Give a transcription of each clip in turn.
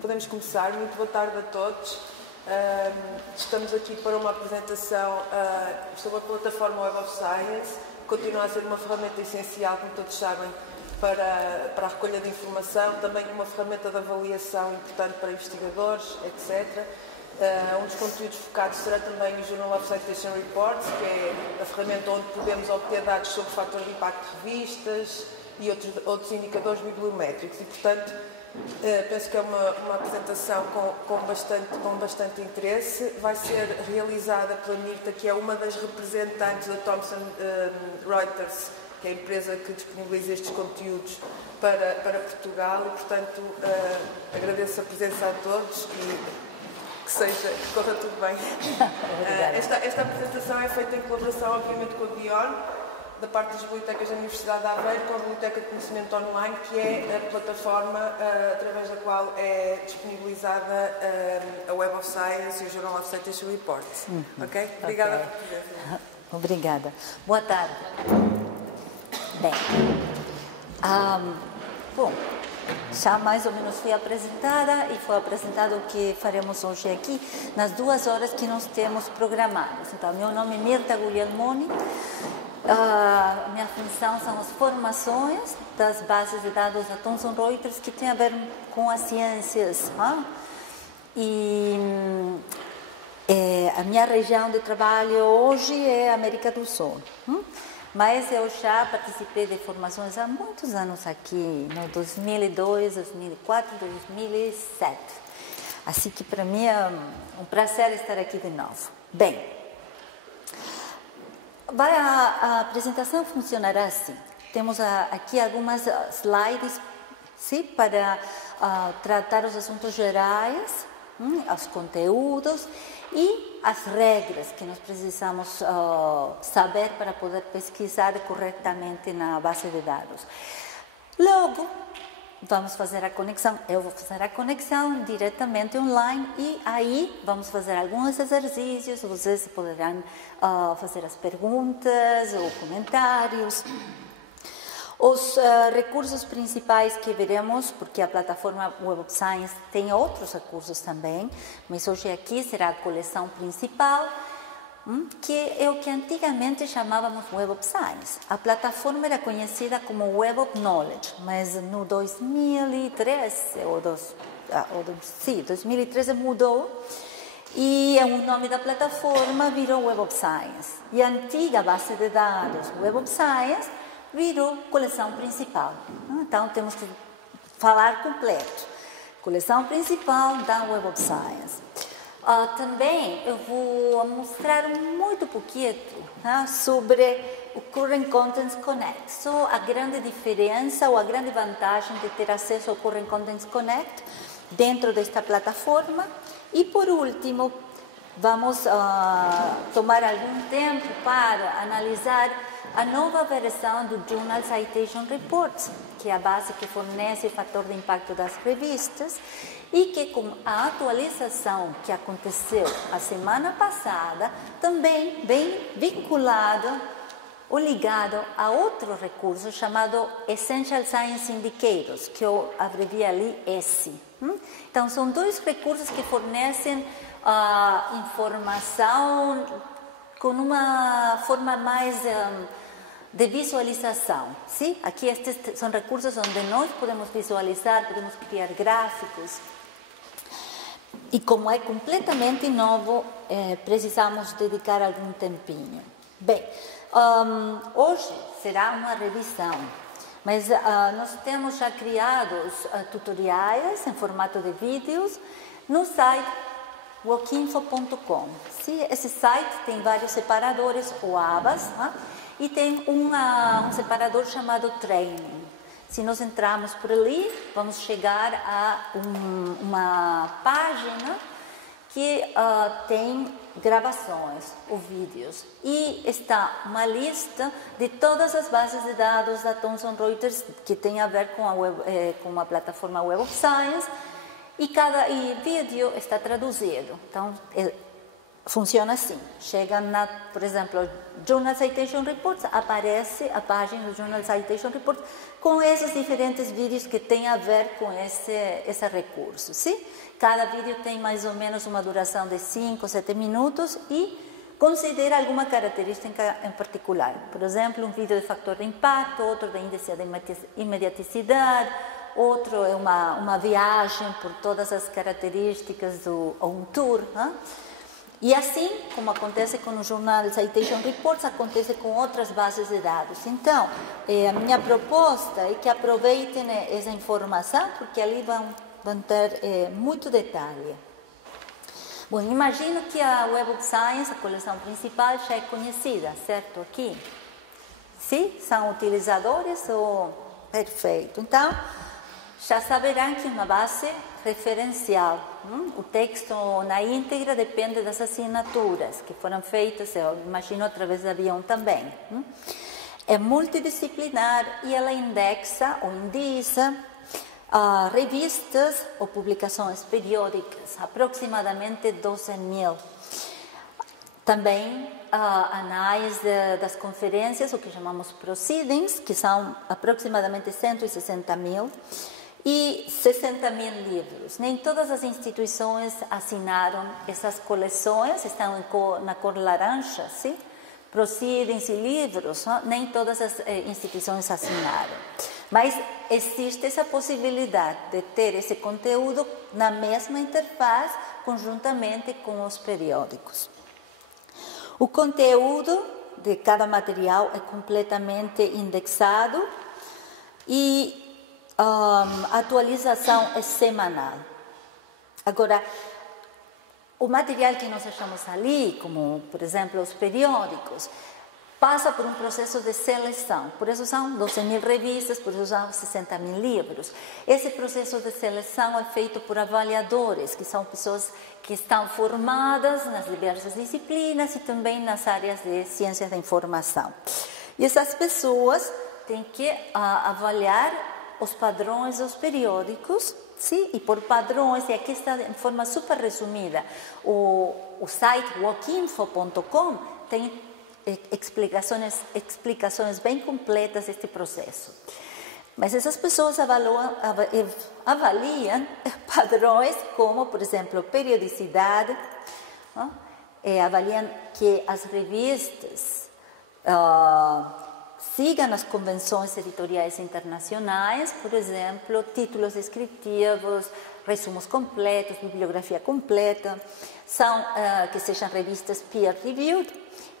Podemos começar. Muito boa tarde a todos. Estamos aqui para uma apresentação sobre a plataforma Web of Science. Continua a ser uma ferramenta essencial, como todos sabem, para a recolha de informação, também uma ferramenta de avaliação importante para investigadores, etc. Um dos conteúdos focados será também o Journal of Citation Reports, que é a ferramenta onde podemos obter dados sobre fatores de impacto de revistas e outros indicadores bibliométricos. E, portanto, penso que é uma apresentação com bastante interesse. Vai ser realizada pela Mirta, que é uma das representantes da Thomson Reuters, que é a empresa que disponibiliza estes conteúdos para Portugal. E, portanto, agradeço a presença a todos e que corra tudo bem. Esta apresentação é feita em colaboração, obviamente, com a Dion, da parte das bibliotecas da Universidade de Aveiro, com a Biblioteca de Conhecimento Online, que é a plataforma através da qual é disponibilizada a Web of Science e o Journal of Citation Reports. Ok? Obrigada por presença. Obrigada. Boa tarde. Bem, bom, já mais ou menos fui apresentada e foi apresentado o que faremos hoje aqui nas 2 horas que nós temos programadas. Então, meu nome é Mirta Guglielmoni. Minha função são as formações das bases de dados da Thomson Reuters que tem a ver com as ciências. E a minha região de trabalho hoje é a América do Sul. Mas eu já participei de formações há muitos anos aqui, no 2002, 2004, 2007. Assim que para mim é um prazer estar aqui de novo. Bem, a apresentação funcionará assim. Temos aqui algumas slides, sim, para tratar os assuntos gerais, os conteúdos e as regras que nós precisamos saber para poder pesquisar corretamente na base de dados. Logo, vamos fazer a conexão, eu vou fazer a conexão diretamente online e aí vamos fazer alguns exercícios, vocês poderão fazer as perguntas ou comentários. Os recursos principais que veremos, porque a plataforma Web of Science tem outros recursos também, mas hoje aqui será a coleção principal, que é o que antigamente chamávamos Web of Science. A plataforma era conhecida como Web of Knowledge, mas no 2013, 2013 mudou e o nome da plataforma virou Web of Science. E a antiga base de dados Web of Science virou coleção principal. Então, temos que falar completo. Coleção principal da Web of Science. Também eu vou mostrar muito pouquinho sobre o Current Contents Connect. Só a grande diferença ou a grande vantagem de ter acesso ao Current Contents Connect dentro desta plataforma. E, por último, vamos tomar algum tempo para analisar a nova versão do Journal Citation Reports, que é a base que fornece o fator de impacto das revistas e que, com a atualização que aconteceu a semana passada, também vem vinculado ou ligado a outro recurso chamado Essential Science Indicators, que eu abreviei ali ESSI. Então, são 2 recursos que fornecem informação com uma forma mais de visualização. Sim? Aqui estes são recursos onde nós podemos visualizar, podemos criar gráficos. E como é completamente novo, precisamos dedicar algum tempinho. Bem, hoje será uma revisão, mas nós temos já criados tutoriais em formato de vídeos no site wokinfo.com. Esse site tem vários separadores ou abas, e tem um separador chamado Training. Se nós entrarmos por ali, vamos chegar a uma página que tem gravações ou vídeos. E está uma lista de todas as bases de dados da Thomson Reuters que tem a ver com a plataforma Web of Science. E cada vídeo está traduzido. Então, funciona assim, chega na, por exemplo, Journal Citation Reports, aparece a página do Journal Citation Reports com esses diferentes vídeos que têm a ver com esse recurso, sim? Cada vídeo tem mais ou menos uma duração de 5, 7 minutos e considera alguma característica em particular. Por exemplo, um vídeo de fator de impacto, outro de índice de imediaticidade, outro é uma viagem por todas as características ou um tour, né? E assim, como acontece com o Journal Citation Reports, acontece com outras bases de dados. Então, a minha proposta é que aproveitem essa informação, porque ali vão ter muito detalhe. Bom, imagino que a Web of Science, a coleção principal, já é conhecida, certo? Aqui. Sim? São utilizadores? Perfeito. Então, já saberão que é uma base referencial. O texto na íntegra depende das assinaturas que foram feitas, eu imagino, através da avião também. É multidisciplinar e ela indexa ou indica revistas ou publicações periódicas, aproximadamente 12.000. Também anais das conferências, o que chamamos proceedings, que são aproximadamente 160.000. E 60.000 livros. Nem todas as instituições assinaram essas coleções, estão na cor laranja, sim? Proceedings e livros, não? Nem todas as instituições assinaram. Mas existe essa possibilidade de ter esse conteúdo na mesma interface, conjuntamente com os periódicos. O conteúdo de cada material é completamente indexado e a atualização é semanal. Agora, o material que nós achamos ali, como, por exemplo, os periódicos, passa por um processo de seleção. Por isso são 12.000 revistas, por isso são 60.000 livros. Esse processo de seleção é feito por avaliadores, que são pessoas que estão formadas nas diversas disciplinas e também nas áreas de ciências da informação. E essas pessoas têm que avaliar os padrões dos periódicos, sim? E por padrões, e aqui está de forma super resumida, o site walkinfo.com tem explicações bem completas deste processo. Mas essas pessoas avaliam padrões como, por exemplo, periodicidade, avaliam que as revistas sigam as convenções editoriais internacionais, por exemplo, títulos descritivos, resumos completos, bibliografia completa, que sejam revistas peer-reviewed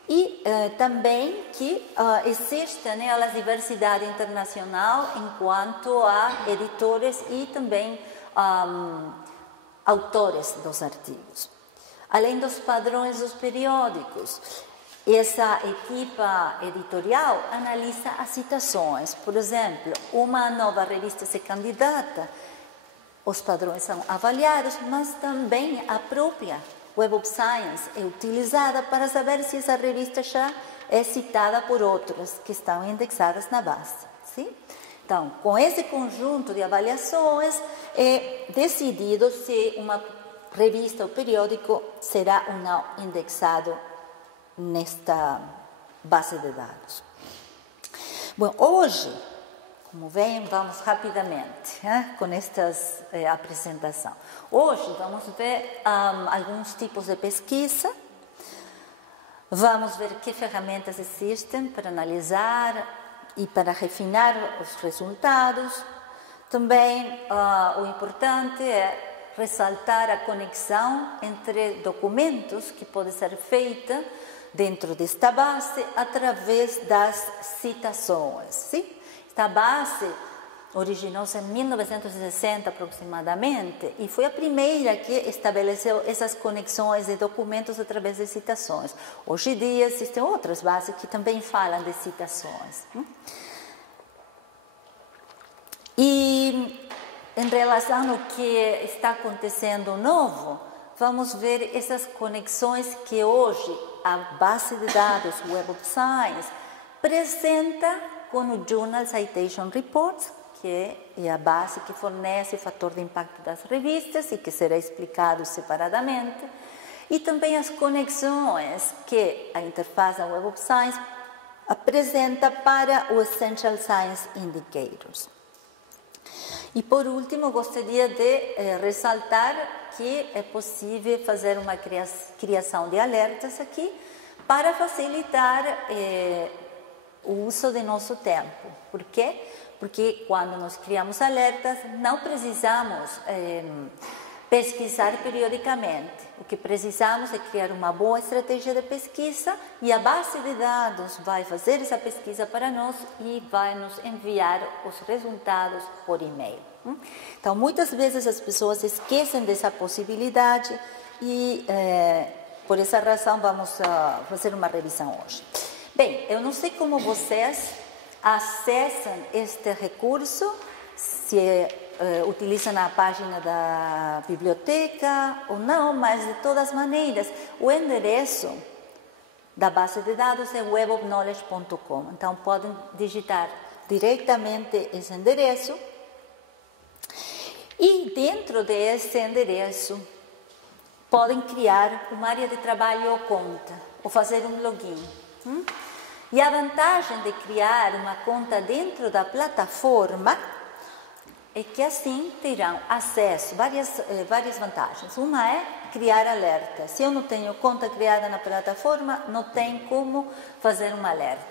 e também que exista a diversidade internacional enquanto a editores e também autores dos artigos. Além dos padrões dos periódicos, essa equipa editorial analisa as citações. Por exemplo, uma nova revista se candidata, os padrões são avaliados, mas também a própria Web of Science é utilizada para saber se essa revista já é citada por outras que estão indexadas na base. Sim? Então, com esse conjunto de avaliações, é decidido se uma revista ou periódico será ou não indexado nesta base de dados. Bom, hoje, como veem, vamos rapidamente com esta apresentação. Hoje vamos ver alguns tipos de pesquisa, vamos ver que ferramentas existem para analisar e para refinar os resultados. Também o importante é ressaltar a conexão entre documentos que pode ser feita dentro desta base através das citações. Sim? Esta base originou-se em 1960 aproximadamente e foi a primeira que estabeleceu essas conexões de documentos através de citações. Hoje em dia existem outras bases que também falam de citações. E em relação ao que está acontecendo novo, vamos ver essas conexões que hoje a base de dados Web of Science apresenta com o Journal Citation Reports, que é a base que fornece o fator de impacto das revistas e que será explicado separadamente. e também as conexões que a interface da Web of Science apresenta para o Essential Science Indicators. E por último, gostaria de ressaltar que é possível fazer uma criação de alertas aqui para facilitar o uso de nosso tempo. Por quê? Porque quando nós criamos alertas, não precisamos pesquisar periodicamente. O que precisamos é criar uma boa estratégia de pesquisa e a base de dados vai fazer essa pesquisa para nós e vai nos enviar os resultados por e-mail. Então, muitas vezes as pessoas esquecem dessa possibilidade e, por essa razão, vamos fazer uma revisão hoje. Bem, eu não sei como vocês acessam este recurso, se utilizam a página da biblioteca ou não, mas de todas as maneiras, o endereço da base de dados é webofknowledge.com. Então, podem digitar diretamente esse endereço e dentro desse endereço podem criar uma área de trabalho ou conta, ou fazer um login. E a vantagem de criar uma conta dentro da plataforma é que assim terão acesso a várias vantagens. Uma é criar alerta. Se eu não tenho conta criada na plataforma, não tem como fazer um alerta.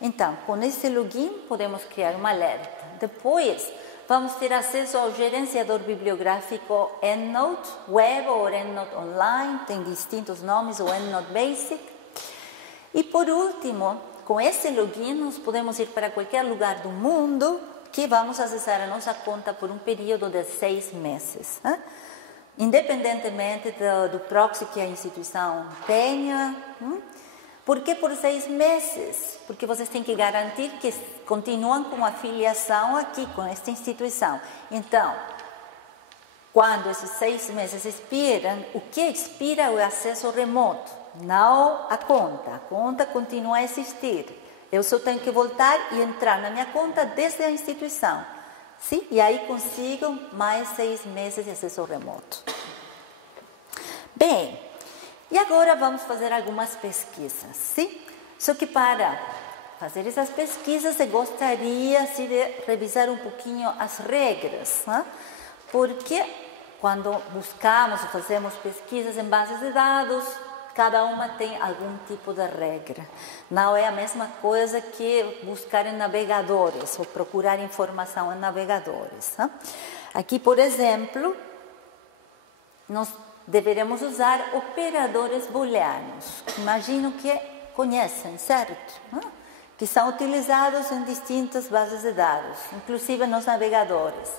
Então, com esse login, podemos criar um alerta. Depois, vamos ter acesso ao gerenciador bibliográfico EndNote Web ou EndNote Online, tem distintos nomes, o EndNote Basic. E por último, com esse login, nós podemos ir para qualquer lugar do mundo que vamos acessar a nossa conta por um período de 6 meses. Independentemente do proxy que a instituição tenha. Por que por 6 meses? Porque vocês têm que garantir que continuam com a filiação aqui, com esta instituição. Então, quando esses 6 meses expiram, o que expira é o acesso remoto, não a conta. A conta continua a existir. Eu só tenho que voltar e entrar na minha conta desde a instituição. Sim? E aí consigo mais 6 meses de acesso remoto. Bem, e agora vamos fazer algumas pesquisas. Sim? Só que para fazer essas pesquisas, eu gostaria de revisar um pouquinho as regras. Porque quando buscamos ou fazemos pesquisas em bases de dados, cada uma tem algum tipo de regra. Não é a mesma coisa que buscar em navegadores ou procurar informação em navegadores. Aqui, por exemplo, nós deveremos usar operadores booleanos. Imagino que conhecem, certo? Que são utilizados em distintas bases de dados, inclusive nos navegadores.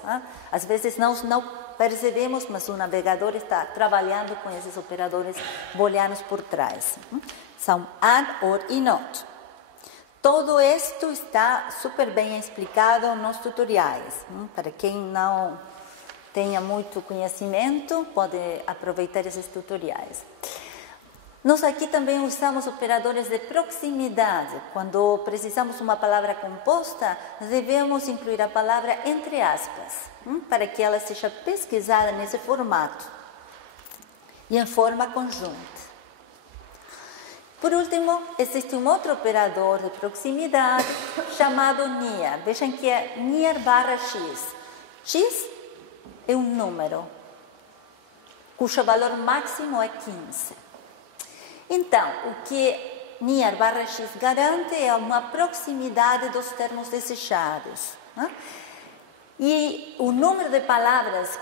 Às vezes nós não percebemos, mas o navegador está trabalhando com esses operadores booleanos por trás. São and, or e not. Todo isto está super bem explicado nos tutoriais. Para quem não tenha muito conhecimento, pode aproveitar esses tutoriais. Nós aqui também usamos operadores de proximidade. Quando precisamos de uma palavra composta, devemos incluir a palavra entre aspas, para que ela seja pesquisada nesse formato e em forma conjunta. Por último, existe um outro operador de proximidade chamado near. Vejam que é near barra x. X é um número cujo valor máximo é 15. Então, o que near barra x garante é uma proximidade dos termos desejados. E o número de palavras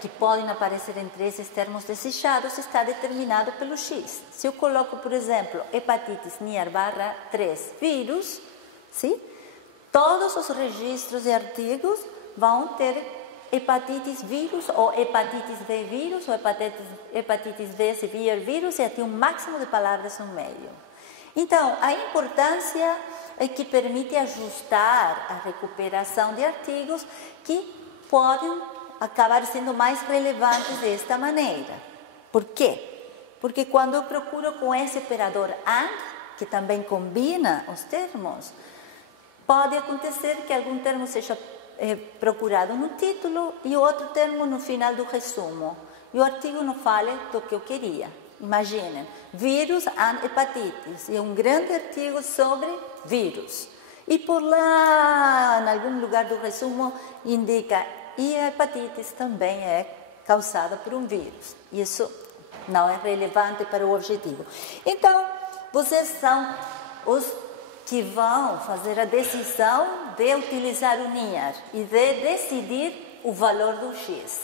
que podem aparecer entre esses termos desejados está determinado pelo x. Se eu coloco, por exemplo, hepatites near barra 3 vírus, sim? Todos os registros de artigos vão ter hepatites vírus, ou hepatitis V vírus, ou hepatitis V severe vírus, e até um máximo de palavras no meio. Então, a importância é que permite ajustar a recuperação de artigos que podem acabar sendo mais relevantes desta maneira. Por quê? Porque quando eu procuro com esse operador AND, que também combina os termos, pode acontecer que algum termo seja procurado no título e outro termo no final do resumo. e o artigo não fala do que eu queria. Imaginem, vírus e hepatites, é um grande artigo sobre vírus. E por lá, em algum lugar do resumo, indica e a hepatites também é causada por um vírus. Isso não é relevante para o objetivo. Então, vocês são os que vão fazer a decisão de utilizar o NIR e de decidir o valor do X,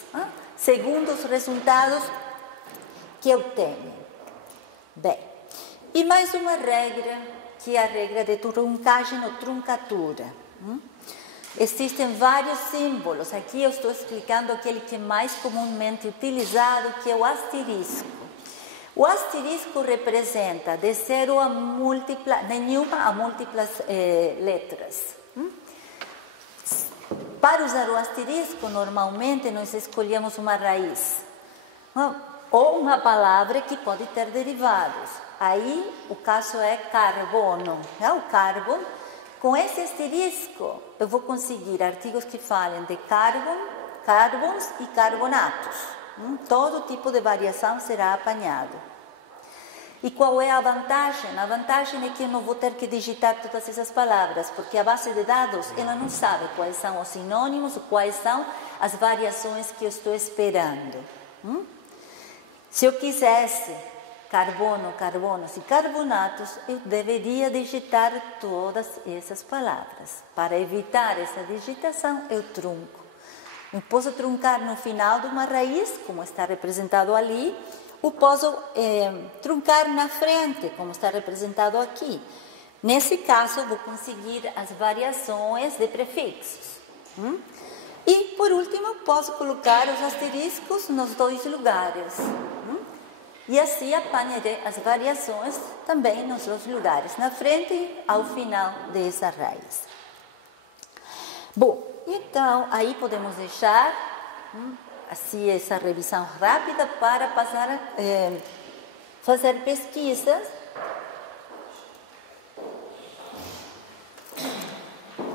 segundo os resultados que eu tenho. Bem, e mais uma regra, que é a regra de truncagem ou truncatura. Existem vários símbolos. Aqui eu estou explicando aquele que é mais comumente utilizado, que é o asterisco. O asterisco representa de zero a nenhuma a múltiplas letras. Para usar o asterisco, normalmente nós escolhemos uma raiz ou uma palavra que pode ter derivados. Aí o caso é carbono. O carbono, com esse asterisco, eu vou conseguir artigos que falem de carbons e carbonatos. Todo tipo de variação será apanhado. E qual é a vantagem? A vantagem é que eu não vou ter que digitar todas essas palavras, porque a base de dados ela não sabe quais são os sinônimos, quais são as variações que eu estou esperando. Se eu quisesse carbono, carbonos e carbonatos, eu deveria digitar todas essas palavras. Para evitar essa digitação, eu trunco. Eu posso truncar no final de uma raiz, como está representado ali, ou posso truncar na frente, como está representado aqui. Nesse caso, vou conseguir as variações de prefixos. E, por último, posso colocar os asteriscos nos dois lugares. E assim apanharei as variações também nos dois lugares, na frente e ao final dessa raiz. Bom, então, aí podemos deixar assim essa revisão rápida para passar a fazer pesquisas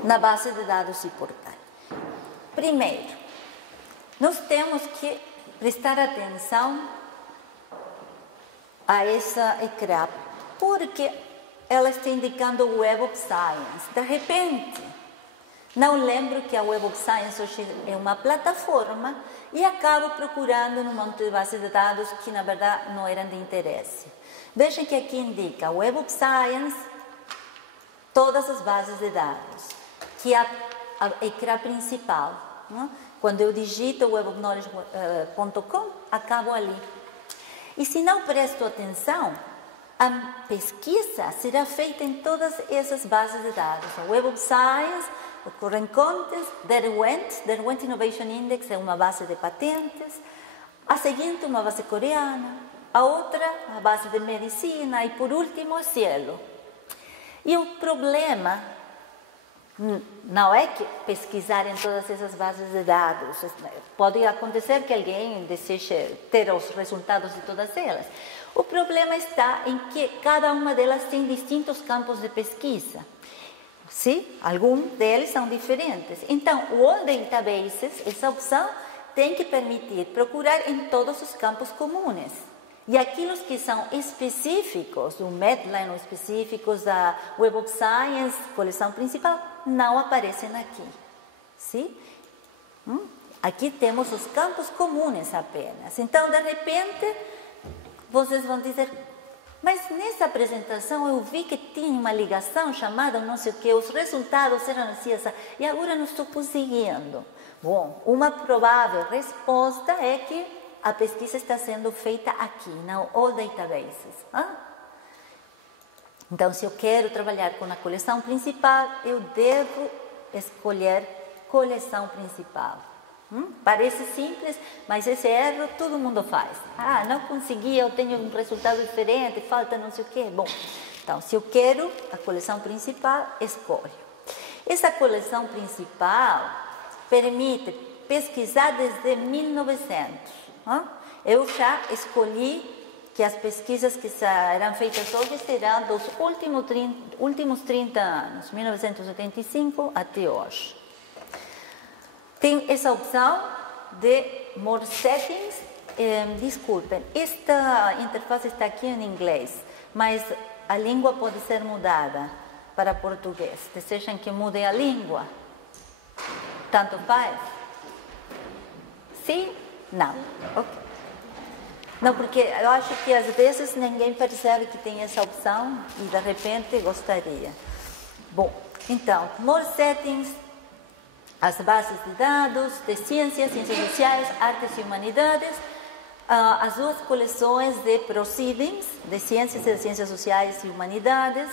na base de dados e portal. Primeiro, nós temos que prestar atenção a essa ecrã, porque ela está indicando Web of Science. De repente, não lembro que a Web of Science hoje é uma plataforma e acabo procurando num monte de bases de dados que, na verdade, não eram de interesse. Vejam que aqui indica Web of Science, todas as bases de dados, que é a ecrã principal. Quando eu digito webofknowledge.com, acabo ali. E se não presto atenção, a pesquisa será feita em todas essas bases de dados. A Web of Science, o Current Contents, Derwent Innovation Index é uma base de patentes, a seguinte uma base coreana, a outra a base de medicina e por último o Cielo. E o problema não é que pesquisar em todas essas bases de dados. Pode acontecer que alguém deseje ter os resultados de todas elas. O problema está em que cada uma delas tem distintos campos de pesquisa. Sim, alguns deles são diferentes. Então, o All Databases, essa opção, tem que permitir procurar em todos os campos comuns. E aqueles que são específicos, do Medline ou específicos da Web of Science, coleção principal, não aparecem aqui. Sim? Aqui temos os campos comuns apenas. Então, de repente, vocês vão dizer, mas nessa apresentação eu vi que tinha uma ligação chamada não sei o que, os resultados eram assim, e agora não estou conseguindo. Bom, uma provável resposta é que a pesquisa está sendo feita aqui, na All Databases. Então, se eu quero trabalhar com a coleção principal, eu devo escolher coleção principal. Parece simples, mas esse erro todo mundo faz. Não consegui, eu tenho um resultado diferente, falta não sei o quê. Bom, então, se eu quero a coleção principal, escolho. Essa coleção principal permite pesquisar desde 1900. Eu já escolhi que as pesquisas que serão feitas hoje serão dos últimos 30 anos, 1985 até hoje. Tem essa opção de More Settings desculpem, esta interface está aqui em inglês, mas a língua pode ser mudada para português. Desejam que mude a língua? Tanto faz? Sim? Não. Ok. Não, porque eu acho que às vezes ninguém percebe que tem essa opção e de repente gostaria. Bom, então, more settings, as bases de dados de ciências sociais, artes e humanidades, as duas coleções de proceedings, de ciências sociais e humanidades,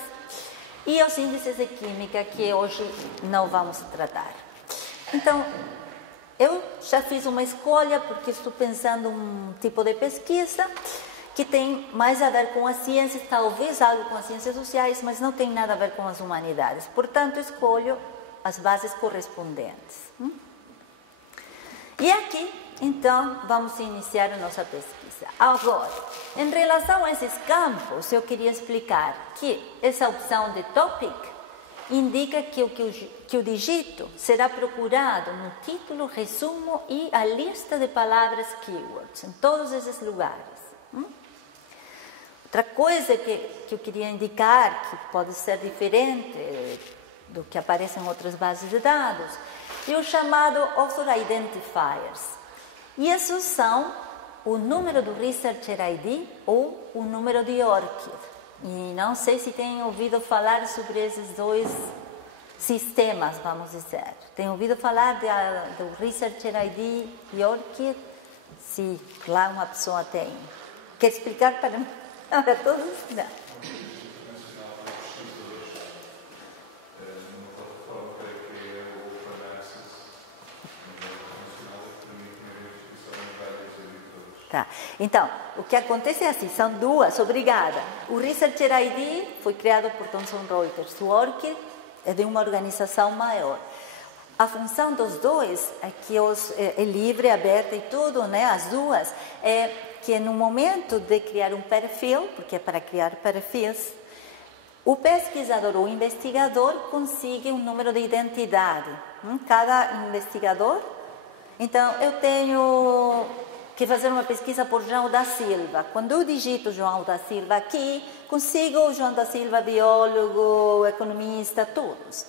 e os índices de química, que hoje não vamos tratar. Então, eu já fiz uma escolha, porque estou pensando em um tipo de pesquisa que tem mais a ver com as ciências, talvez algo com as ciências sociais, mas não tem nada a ver com as humanidades. Portanto, escolho as bases correspondentes. E aqui, então, vamos iniciar a nossa pesquisa. Agora, em relação a esses campos, eu queria explicar que essa opção de topic indica que o digito será procurado no título, resumo e a lista de palavras keywords, em todos esses lugares. Outra coisa que eu queria indicar, que pode ser diferente do que aparece em outras bases de dados, é o chamado Author Identifiers. E esses são o número do Researcher ID ou o número de ORCID. E não sei se têm ouvido falar sobre esses dois sistemas, vamos dizer. Tem ouvido falar do Researcher ID e ORCID? Se lá uma pessoa tem. Quer explicar para todos? Não. Tá. Então, o que acontece é assim, são duas, obrigada. O Researcher ID foi criado por Thomson Reuters, o ORCID é de uma organização maior. A função dos dois é que é livre, aberta e tudo, né? As duas, é que no momento de criar um perfil, porque é para criar perfis, o pesquisador ou investigador consiga um número de identidade. Cada investigador. Então, eu tenho que fazer uma pesquisa por João da Silva. Quando eu digito João da Silva aqui, consigo o João da Silva, biólogo, economista, todos.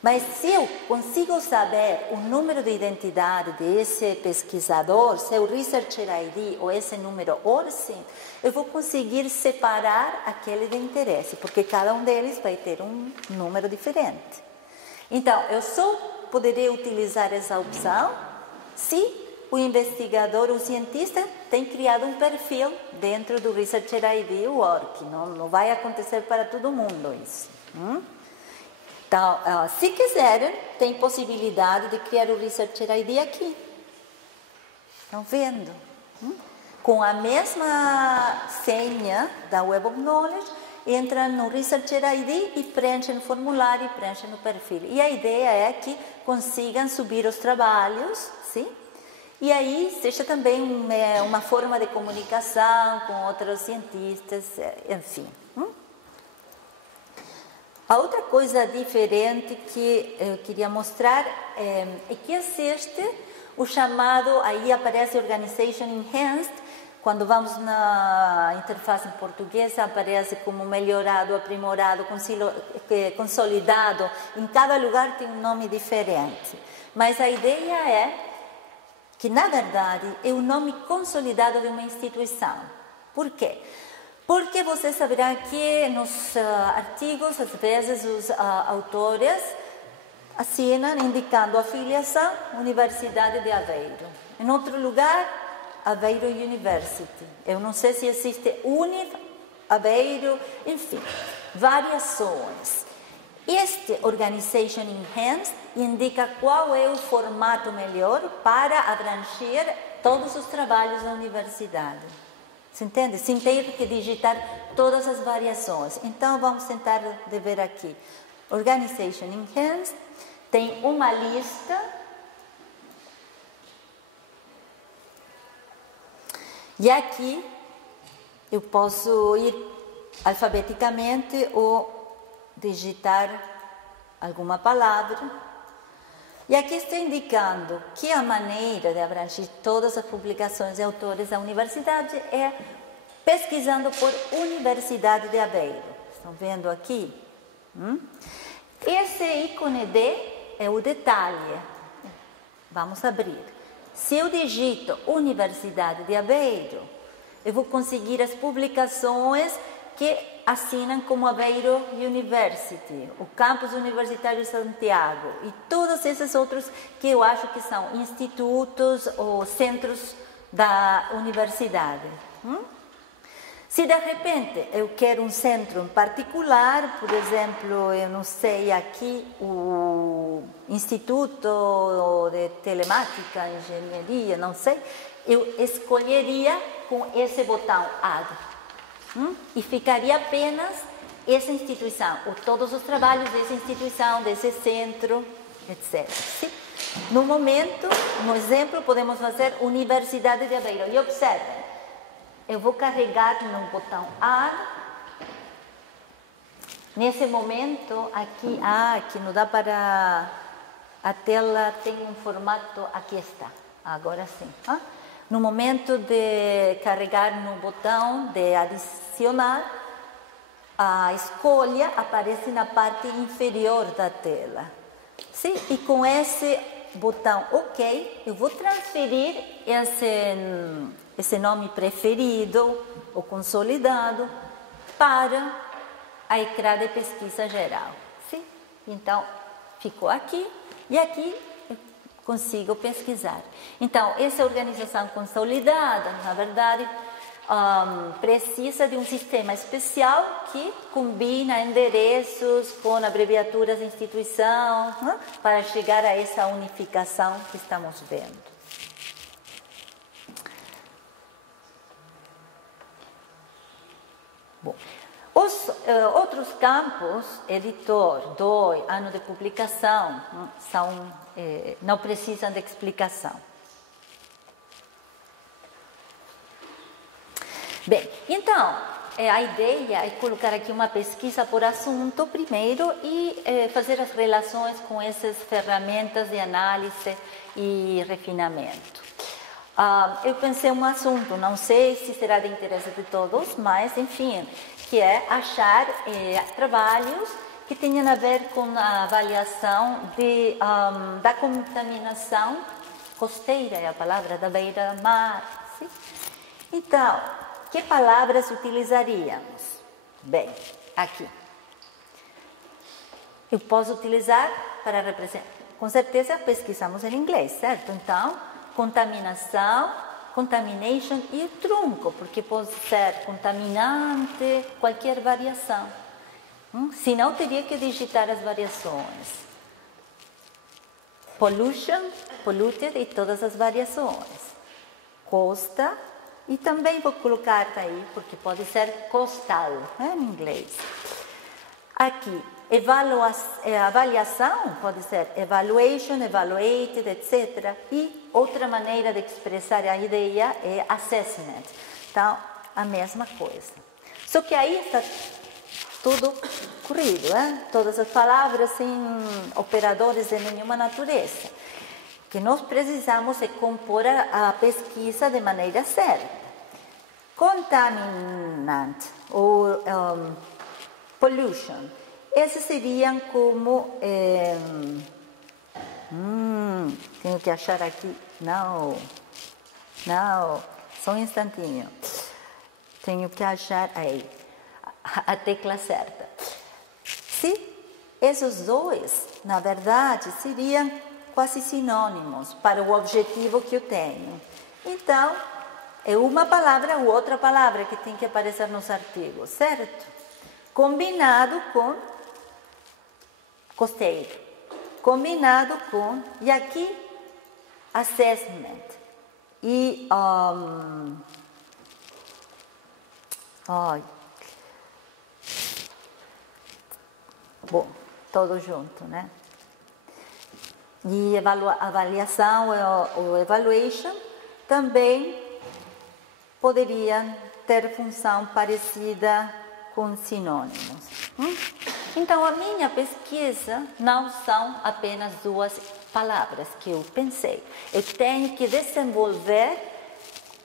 Mas se eu consigo saber o número de identidade desse pesquisador, seu Researcher ID ou esse número ORCID, eu vou conseguir separar aquele de interesse, porque cada um deles vai ter um número diferente. Então, eu só poderia utilizar essa opção se o investigador, o cientista, tem criado um perfil dentro do Researcher ID ou ORCID. Não vai acontecer para todo mundo isso. Então, se quiserem, tem possibilidade de criar o Researcher ID aqui. Estão vendo? Com a mesma senha da Web of Knowledge, entram no Researcher ID e preenchem o formulário e preenchem o perfil. E a ideia é que consigam subir os trabalhos, sim? E aí seja também uma forma de comunicação com outros cientistas, enfim. A outra coisa diferente que eu queria mostrar é que existe o chamado, aí aparece Organization Enhanced, quando vamos na interface em português, aparece como melhorado, aprimorado, consolidado. Em cada lugar tem um nome diferente. Mas a ideia é que, na verdade, é o nome consolidado de uma instituição. Por quê? Porque você saberá que nos artigos, às vezes, os autores assinam indicando a filiação Universidade de Aveiro. Em outro lugar, Aveiro University. Eu não sei se existe Unif, Aveiro, enfim, variações. Este Organization Enhanced indica qual é o formato melhor para abranger todos os trabalhos da universidade. Se entende? Sem ter que digitar todas as variações. Então, vamos tentar de ver aqui. Organization Enhanced tem uma lista. E aqui eu posso ir alfabeticamente ou digitar alguma palavra. E aqui estou indicando que a maneira de abranger todas as publicações e autores da universidade é pesquisando por Universidade de Aveiro. Estão vendo aqui? Esse ícone D é o detalhe. Vamos abrir. Se eu digito Universidade de Aveiro, eu vou conseguir as publicações que assinam como Aveiro University, o Campus Universitário de Santiago e todos esses outros que eu acho que são institutos ou centros da universidade. Se de repente eu quero um centro em particular, por exemplo, eu não sei aqui, o Instituto de Telemática, Engenharia, não sei, eu escolheria com esse botão Add. E ficaria apenas essa instituição, ou todos os trabalhos dessa instituição, desse centro, etc. Sim? No momento, no exemplo, podemos fazer Universidade de Aveiro. E observem, eu vou carregar no botão Add. Nesse momento, aqui, aqui não dá para... A tela tem um formato, aqui está, agora sim. No momento de carregar no botão de adicionar, a escolha aparece na parte inferior da tela. Sim? E com esse botão OK, eu vou transferir esse nome preferido ou consolidado para a ecrã de pesquisa geral. Sim? Então, ficou aqui e aqui consigo pesquisar. Então, essa organização consolidada, na verdade, precisa de um sistema especial que combina endereços com abreviaturas de instituição, para chegar a essa unificação que estamos vendo. Bom, os outros campos, editor, DOI, ano de publicação, não precisam de explicação. Bem, então, a ideia é colocar aqui uma pesquisa por assunto primeiro e fazer as relações com essas ferramentas de análise e refinamento. Eu pensei um assunto, não sei se será de interesse de todos, mas enfim, que é achar trabalhos que tenham a ver com a avaliação da contaminação costeira, é a palavra da beira-mar. Então, que palavras utilizaríamos? Bem, aqui. Eu posso utilizar para representar, com certeza pesquisamos em inglês, certo? Então, contaminação, contamination e o trunco, porque pode ser contaminante, qualquer variação. Senão, teria que digitar as variações. Pollution, polluted e todas as variações. Costa, e também vou colocar aí, porque pode ser coastal, em inglês. Aqui, avaliação, pode ser evaluation, evaluated, etc. E outra maneira de expressar a ideia é assessment. Então, a mesma coisa. Só que aí está tudo corrido, todas as palavras sem operadores de nenhuma natureza. O que nós precisamos é compor a pesquisa de maneira certa. Contaminant ou pollution. Esses seriam como... tenho que achar aqui. Não, só um instantinho. Tenho que achar aí a tecla certa. Se esses dois, na verdade, seriam quase sinônimos para o objetivo que eu tenho. Então, é uma palavra ou outra palavra que tem que aparecer nos artigos, certo? Combinado com costeiro. Combinado com, e aqui, assessment. E, bom, todo junto, né? E avaliação ou evaluation também poderia ter função parecida com sinônimos. Então, a minha pesquisa não são apenas 2 palavras que eu pensei. Eu tenho que desenvolver,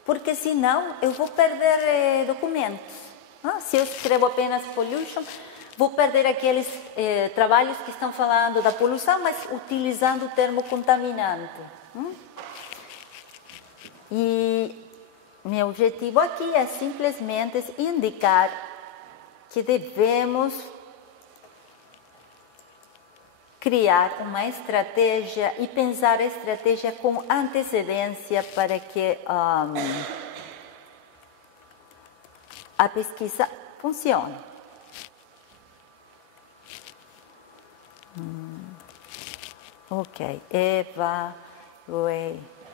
porque senão eu vou perder documentos. Se eu escrevo apenas pollution, vou perder aqueles trabalhos que estão falando da poluição, mas utilizando o termo contaminante. E meu objetivo aqui é simplesmente indicar que devemos criar uma estratégia e pensar a estratégia com antecedência para que a pesquisa funcione. Ok,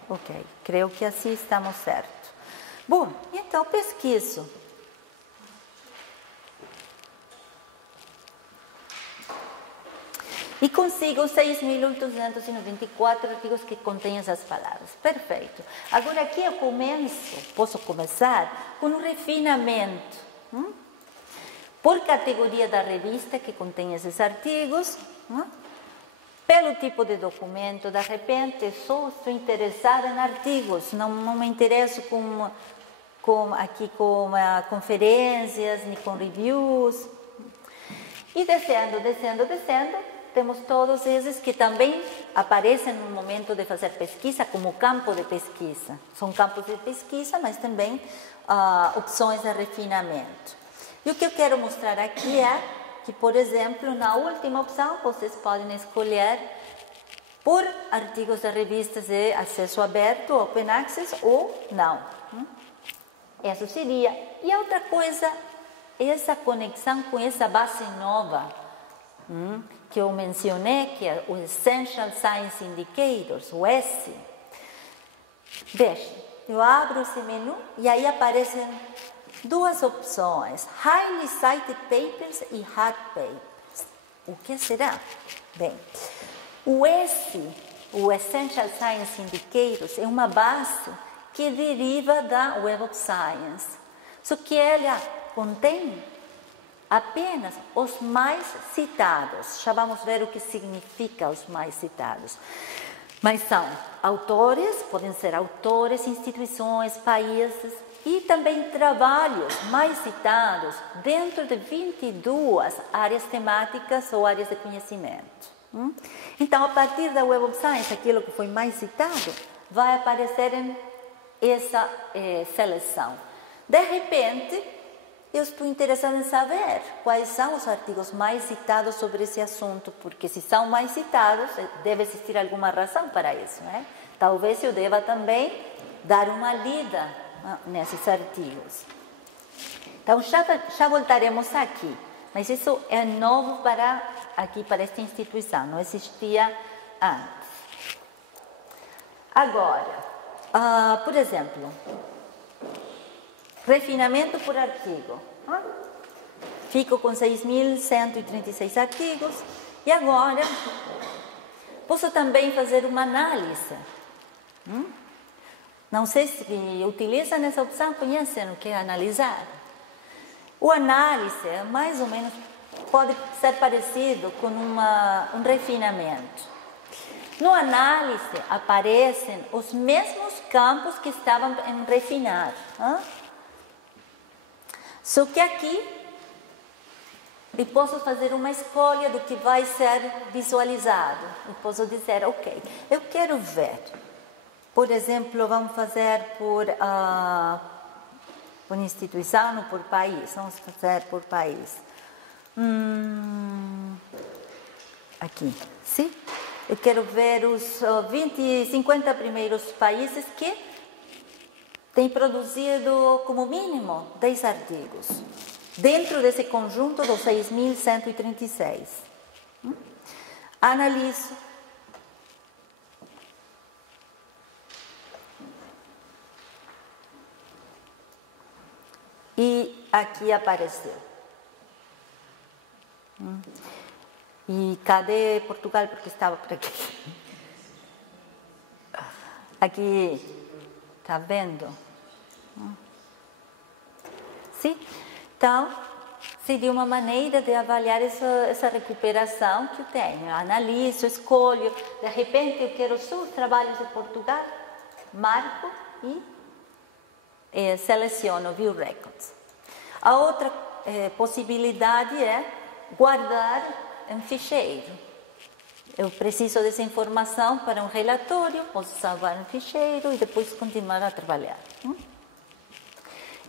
ok, creio que assim estamos certos. Bom, então pesquiso. E consigo 6.894 artigos que contêm essas palavras. Perfeito. Agora aqui eu posso começar com um refinamento. Por categoria da revista que contém esses artigos, pelo tipo de documento, de repente só estou interessada em artigos, não me interesso com conferências, nem com reviews. E descendo, temos todos esses que também aparecem no momento de fazer pesquisa como campo de pesquisa. São campos de pesquisa, mas também opções de refinamento. E o que eu quero mostrar aqui é que, por exemplo, na última opção, vocês podem escolher por artigos de revistas de acesso aberto, open access, ou não. Isso seria. E a outra coisa, essa conexão com essa base nova, que eu mencionei, que é o Essential Science Indicators, o S. Veja, eu abro esse menu e aí aparecem 2 opções, Highly Cited Papers e Hard Papers. O que será? Bem, o S, o Essential Science Indicators, é uma base que deriva da Web of Science, só que ela contém apenas os mais citados. Já vamos ver o que significa os mais citados. Mas são autores, podem ser autores, instituições, países e também trabalhos mais citados dentro de 22 áreas temáticas ou áreas de conhecimento. Então, a partir da Web of Science, aquilo que foi mais citado vai aparecer em essa seleção. De repente, eu estou interessada em saber quais são os artigos mais citados sobre esse assunto, porque se são mais citados, deve existir alguma razão para isso, né? Talvez eu deva também dar uma lida nesses artigos. Então, já voltaremos aqui, mas isso é novo para esta instituição, não existia antes. Agora, por exemplo, refinamento por artigo. Fico com 6.136 artigos e agora posso também fazer uma análise. Não sei se utilizam essa opção, conhecem o que é analisar. O análise é mais ou menos, pode ser parecido com um refinamento. No análise aparecem os mesmos campos que estavam em refinar. Só que aqui eu posso fazer uma escolha do que vai ser visualizado. Eu posso dizer, ok, eu quero ver. Por exemplo, vamos fazer por instituição ou por país. Vamos fazer por país. Aqui, sim? Eu quero ver os 50 primeiros países que têm produzido como mínimo 10 artigos. Dentro desse conjunto dos 6.136. Analiso. E aqui apareceu. E cadê Portugal? Porque estava por aqui. Aqui, tá vendo? Sim? Então, seria uma maneira de avaliar essa recuperação que eu tenho. Analiso, escolho, de repente eu quero só os trabalhos de Portugal, marco e seleciono View Records. A outra possibilidade é guardar em ficheiro. Eu preciso dessa informação para um relatório, posso salvar um ficheiro e depois continuar a trabalhar.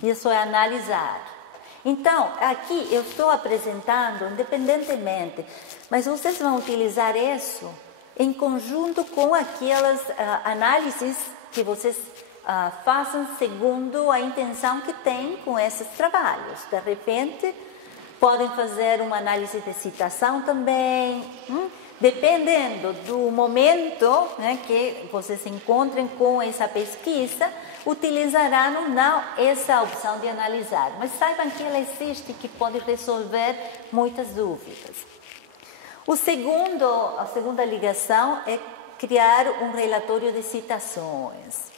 Isso é analisar. Então, aqui eu estou apresentando independentemente, mas vocês vão utilizar isso em conjunto com aquelas análises que vocês façam segundo a intenção que têm com esses trabalhos. De repente, podem fazer uma análise de citação também, dependendo do momento, né, que vocês se encontrem com essa pesquisa, utilizarão ou não essa opção de analisar. Mas saibam que ela existe, que pode resolver muitas dúvidas. A segunda ligação é criar um relatório de citações.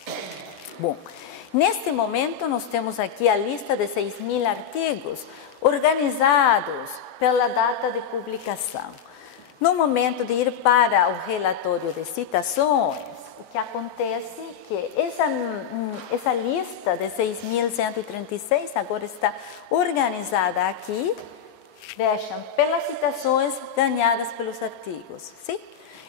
Bom, neste momento nós temos aqui a lista de 6.000 artigos organizados pela data de publicação. No momento de ir para o relatório de citações, o que acontece é que essa lista de 6.136 agora está organizada aqui, vejam, pelas citações ganhadas pelos artigos, sim?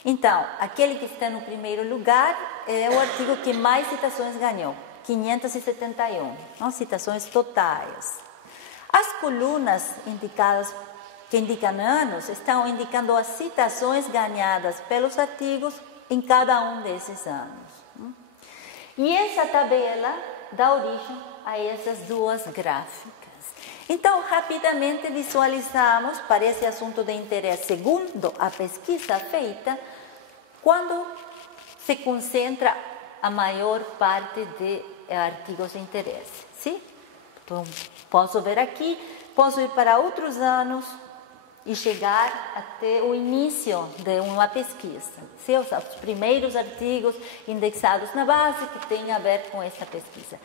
Então, aquele que está no primeiro lugar é o artigo que mais citações ganhou, 571, citações totais. As colunas indicadas, que indicam anos, estão indicando as citações ganhadas pelos artigos em cada um desses anos. E essa tabela dá origem a essas duas gráficas. Então, rapidamente visualizamos, para esse assunto de interesse, segundo a pesquisa feita, quando se concentra a maior parte de artigos de interesse. Sim? Então, posso ver aqui, posso ir para outros anos e chegar até o início de uma pesquisa. Sim? Os primeiros artigos indexados na base que têm a ver com essa pesquisa.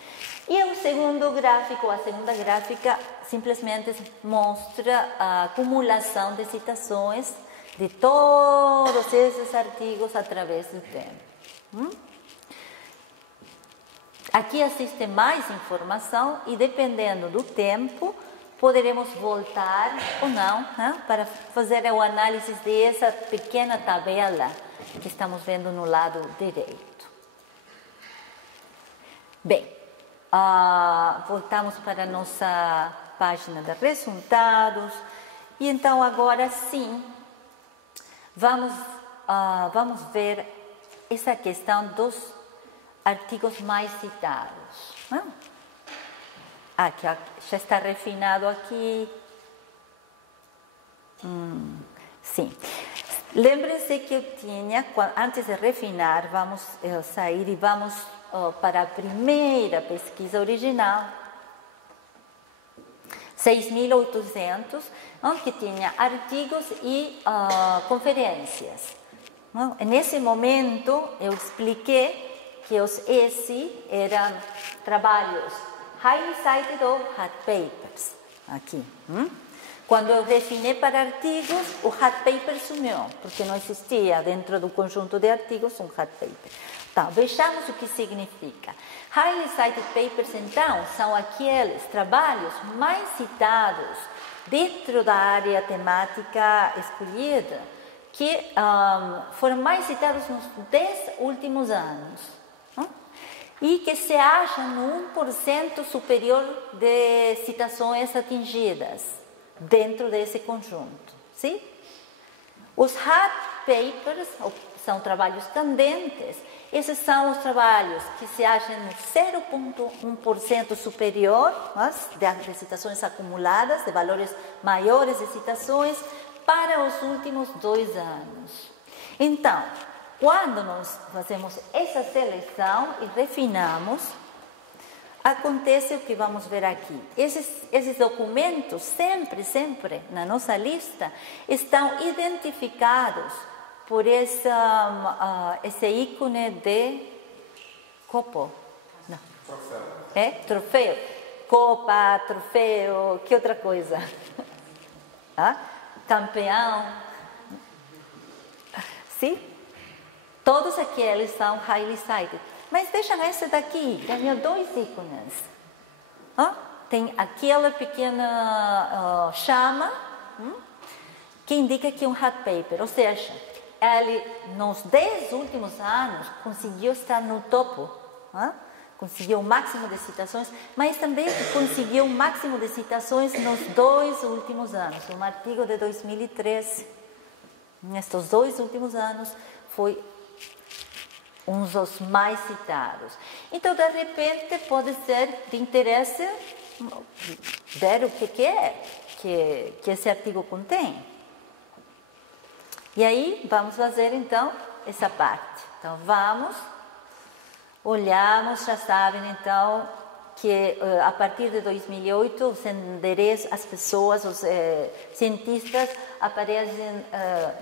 E o segundo gráfico, a segunda gráfica, simplesmente mostra a acumulação de citações de todos esses artigos através do tempo. Aqui existe mais informação e, dependendo do tempo, poderemos voltar ou não, né, para fazer a análise dessa pequena tabela que estamos vendo no lado direito. Bem, voltamos para a nossa página de resultados e então agora sim vamos ver essa questão dos artigos mais citados. Que já está refinado aqui. Sim. Lembrem-se que eu tinha, antes de refinar, vamos sair e vamos para a primeira pesquisa original, 6.800, que tinha artigos e conferências. Nesse momento, eu expliquei que os ESI eram trabalhos highly cited ou hot papers. Aqui. Quando eu refinei para artigos, o hot paper sumiu, porque não existia dentro do conjunto de artigos um hot paper. Então, vejamos o que significa. Highly cited papers, então, são aqueles trabalhos mais citados dentro da área temática escolhida, que foram mais citados nos 10 últimos anos. E que se acham no 1% superior de citações atingidas dentro desse conjunto. Sim? Os hot papers são trabalhos candentes. Esses são os trabalhos que se acham no 0,1% superior de citações acumuladas, de valores maiores de citações, para os últimos 2 anos. Então, quando nós fazemos essa seleção e refinamos, acontece o que vamos ver aqui. Esses documentos, sempre na nossa lista, estão identificados por esse ícone de copo. Não. Troféu. Troféu. Copa, troféu, que outra coisa? campeão. Sim? Todos aqueles são highly cited. Mas deixa esse daqui, ganhou 2 ícones. Tem aquela pequena chama, que indica que é um hot paper, ou seja, ele nos 10 últimos anos conseguiu estar no topo, conseguiu o máximo de citações, mas também conseguiu o máximo de citações nos 2 últimos anos. Um artigo de 2013, nestes 2 últimos anos, foi um dos mais citados. Então, de repente, pode ser de interesse ver o que é que esse artigo contém. E aí, vamos fazer, então, essa parte. Então, olhamos, já sabem, então, que a partir de 2008, os endereços, as pessoas, os cientistas aparecem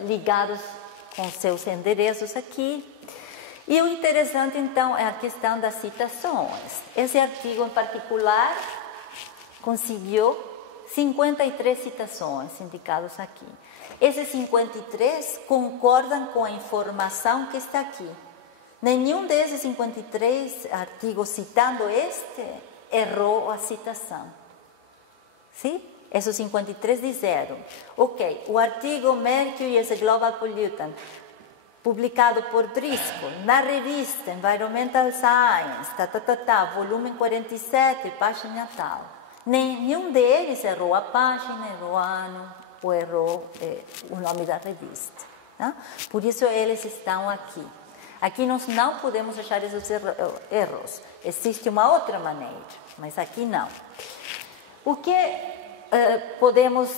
ligados com seus endereços aqui. E o interessante, então, é a questão das citações. Esse artigo, em particular, conseguiu 53 citações indicadas aqui. Esses 53 concordam com a informação que está aqui. Nenhum desses 53 artigos citando este errou a citação. Sim? Esses 53 disseram, ok, o artigo Mercury as a Global Pollutant, publicado por Driscoll, na revista Environmental Science, volume 47, página tal. Nenhum deles errou a página, errou o ano, ou errou o nome da revista. Por isso eles estão aqui. Aqui nós não podemos achar esses erros. Existe uma outra maneira, mas aqui não. O que podemos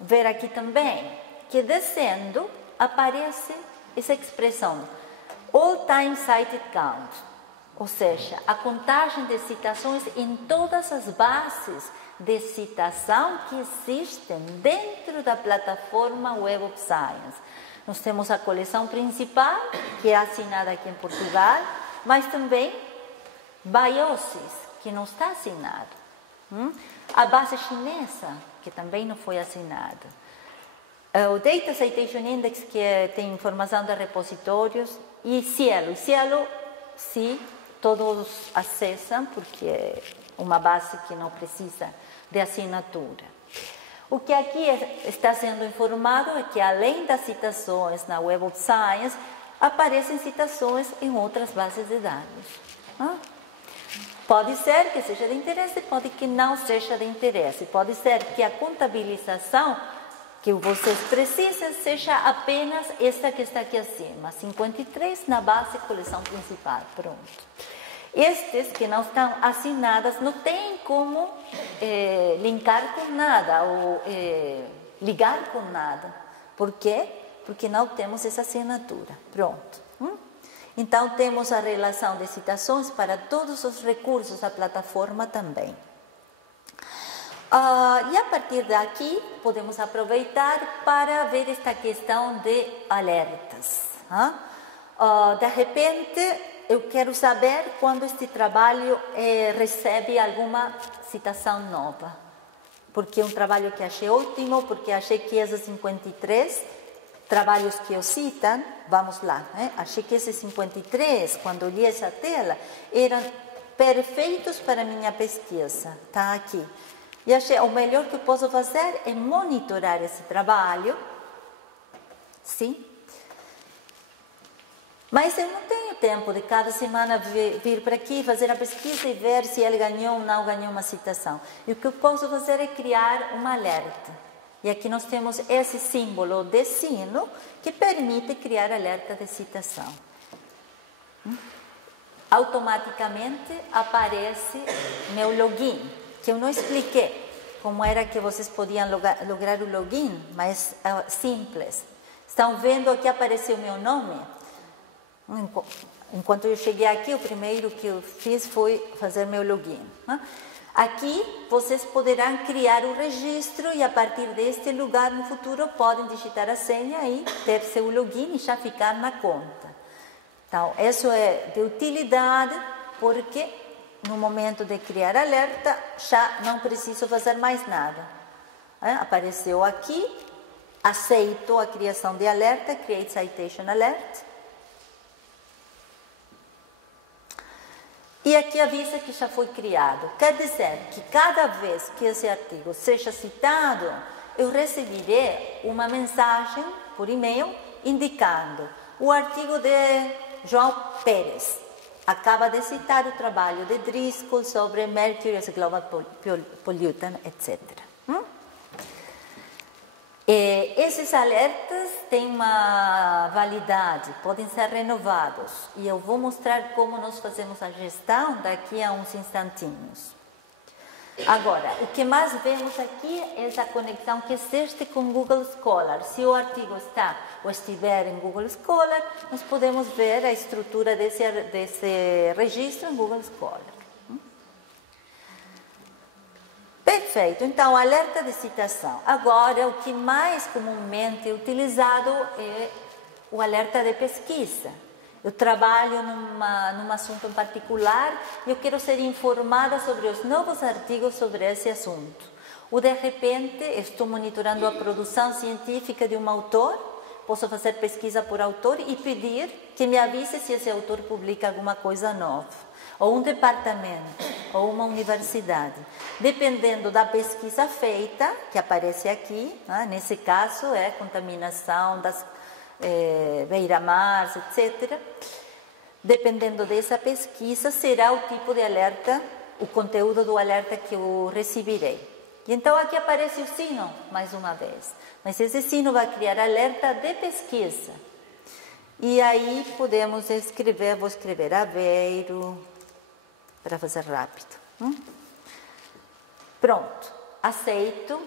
ver aqui também? Que descendo aparece essa expressão All Time Cited Count, ou seja, a contagem de citações em todas as bases de citação que existem dentro da plataforma Web of Science. Nós temos a coleção principal, que é assinada aqui em Portugal, mas também Biosis, que não está assinado. A base chinesa, que também não foi assinada. O Data Citation Index, que tem informação de repositórios, e Cielo. Cielo, sim, todos acessam, porque é uma base que não precisa de assinatura. O que aqui está sendo informado é que, além das citações na Web of Science, aparecem citações em outras bases de dados. Pode ser que seja de interesse, pode que não seja de interesse. Pode ser que a contabilização que vocês precisam seja apenas esta que está aqui acima, 53 na base coleção principal, pronto. Estes que não estão assinadas não tem como linkar com nada ou ligar com nada. Por quê? Porque não temos essa assinatura, pronto. Então temos a relação de citações para todos os recursos da plataforma também. E a partir daqui, podemos aproveitar para ver esta questão de alertas. De repente, eu quero saber quando este trabalho recebe alguma citação nova. Porque é um trabalho que achei ótimo, porque achei que esses 53 trabalhos que eu citam, vamos lá, achei que esses 53, quando eu li essa tela, eram perfeitos para a minha pesquisa. Está aqui. E achei o melhor que eu posso fazer é monitorar esse trabalho, sim. Mas eu não tenho tempo de cada semana vir para aqui, fazer a pesquisa e ver se ele ganhou ou não ganhou uma citação. E o que eu posso fazer é criar um alerta. E aqui nós temos esse símbolo de sino que permite criar alerta de citação. Automaticamente aparece meu login. Que eu não expliquei como era que vocês podiam lograr o login, mas é simples. Estão vendo aqui apareceu meu nome? Enquanto eu cheguei aqui, o primeiro que eu fiz foi fazer meu login. Aqui vocês poderão criar o registro e a partir deste lugar no futuro podem digitar a senha e ter seu login e já ficar na conta. Então, isso é de utilidade porque no momento de criar alerta, já não preciso fazer mais nada. Apareceu aqui, aceito a criação de alerta, create citation alert. E aqui avisa que já foi criado. Quer dizer que cada vez que esse artigo seja citado, eu receberei uma mensagem por e-mail indicando o artigo de João Pérez. Acaba de citar o trabalho de Driscoll sobre Mercury as a Global Pollutant, etc. Esses alertas têm uma validade, podem ser renovados. E eu vou mostrar como nós fazemos a gestão daqui a uns instantinhos. Agora, o que mais vemos aqui é essa conexão que existe com Google Scholar. Se o artigo está ou estiver em Google Scholar, nós podemos ver a estrutura desse registro em Google Scholar. Perfeito, então alerta de citação. Agora, o que mais comumente é utilizado é o alerta de pesquisa. Eu trabalho num assunto em particular e eu quero ser informada sobre os novos artigos sobre esse assunto. Ou de repente, estou monitorando a produção científica de um autor, posso fazer pesquisa por autor e pedir que me avise se esse autor publica alguma coisa nova. Ou um departamento, ou uma universidade. Dependendo da pesquisa feita, que aparece aqui, nesse caso é contaminação das beira-mares, etc. Dependendo dessa pesquisa, será o tipo de alerta, o conteúdo do alerta que eu receberei. E então aqui aparece o sino, mais uma vez. Mas esse sino vai criar alerta de pesquisa. E aí podemos escrever, vou escrever Aveiro, para fazer rápido. Pronto, aceito.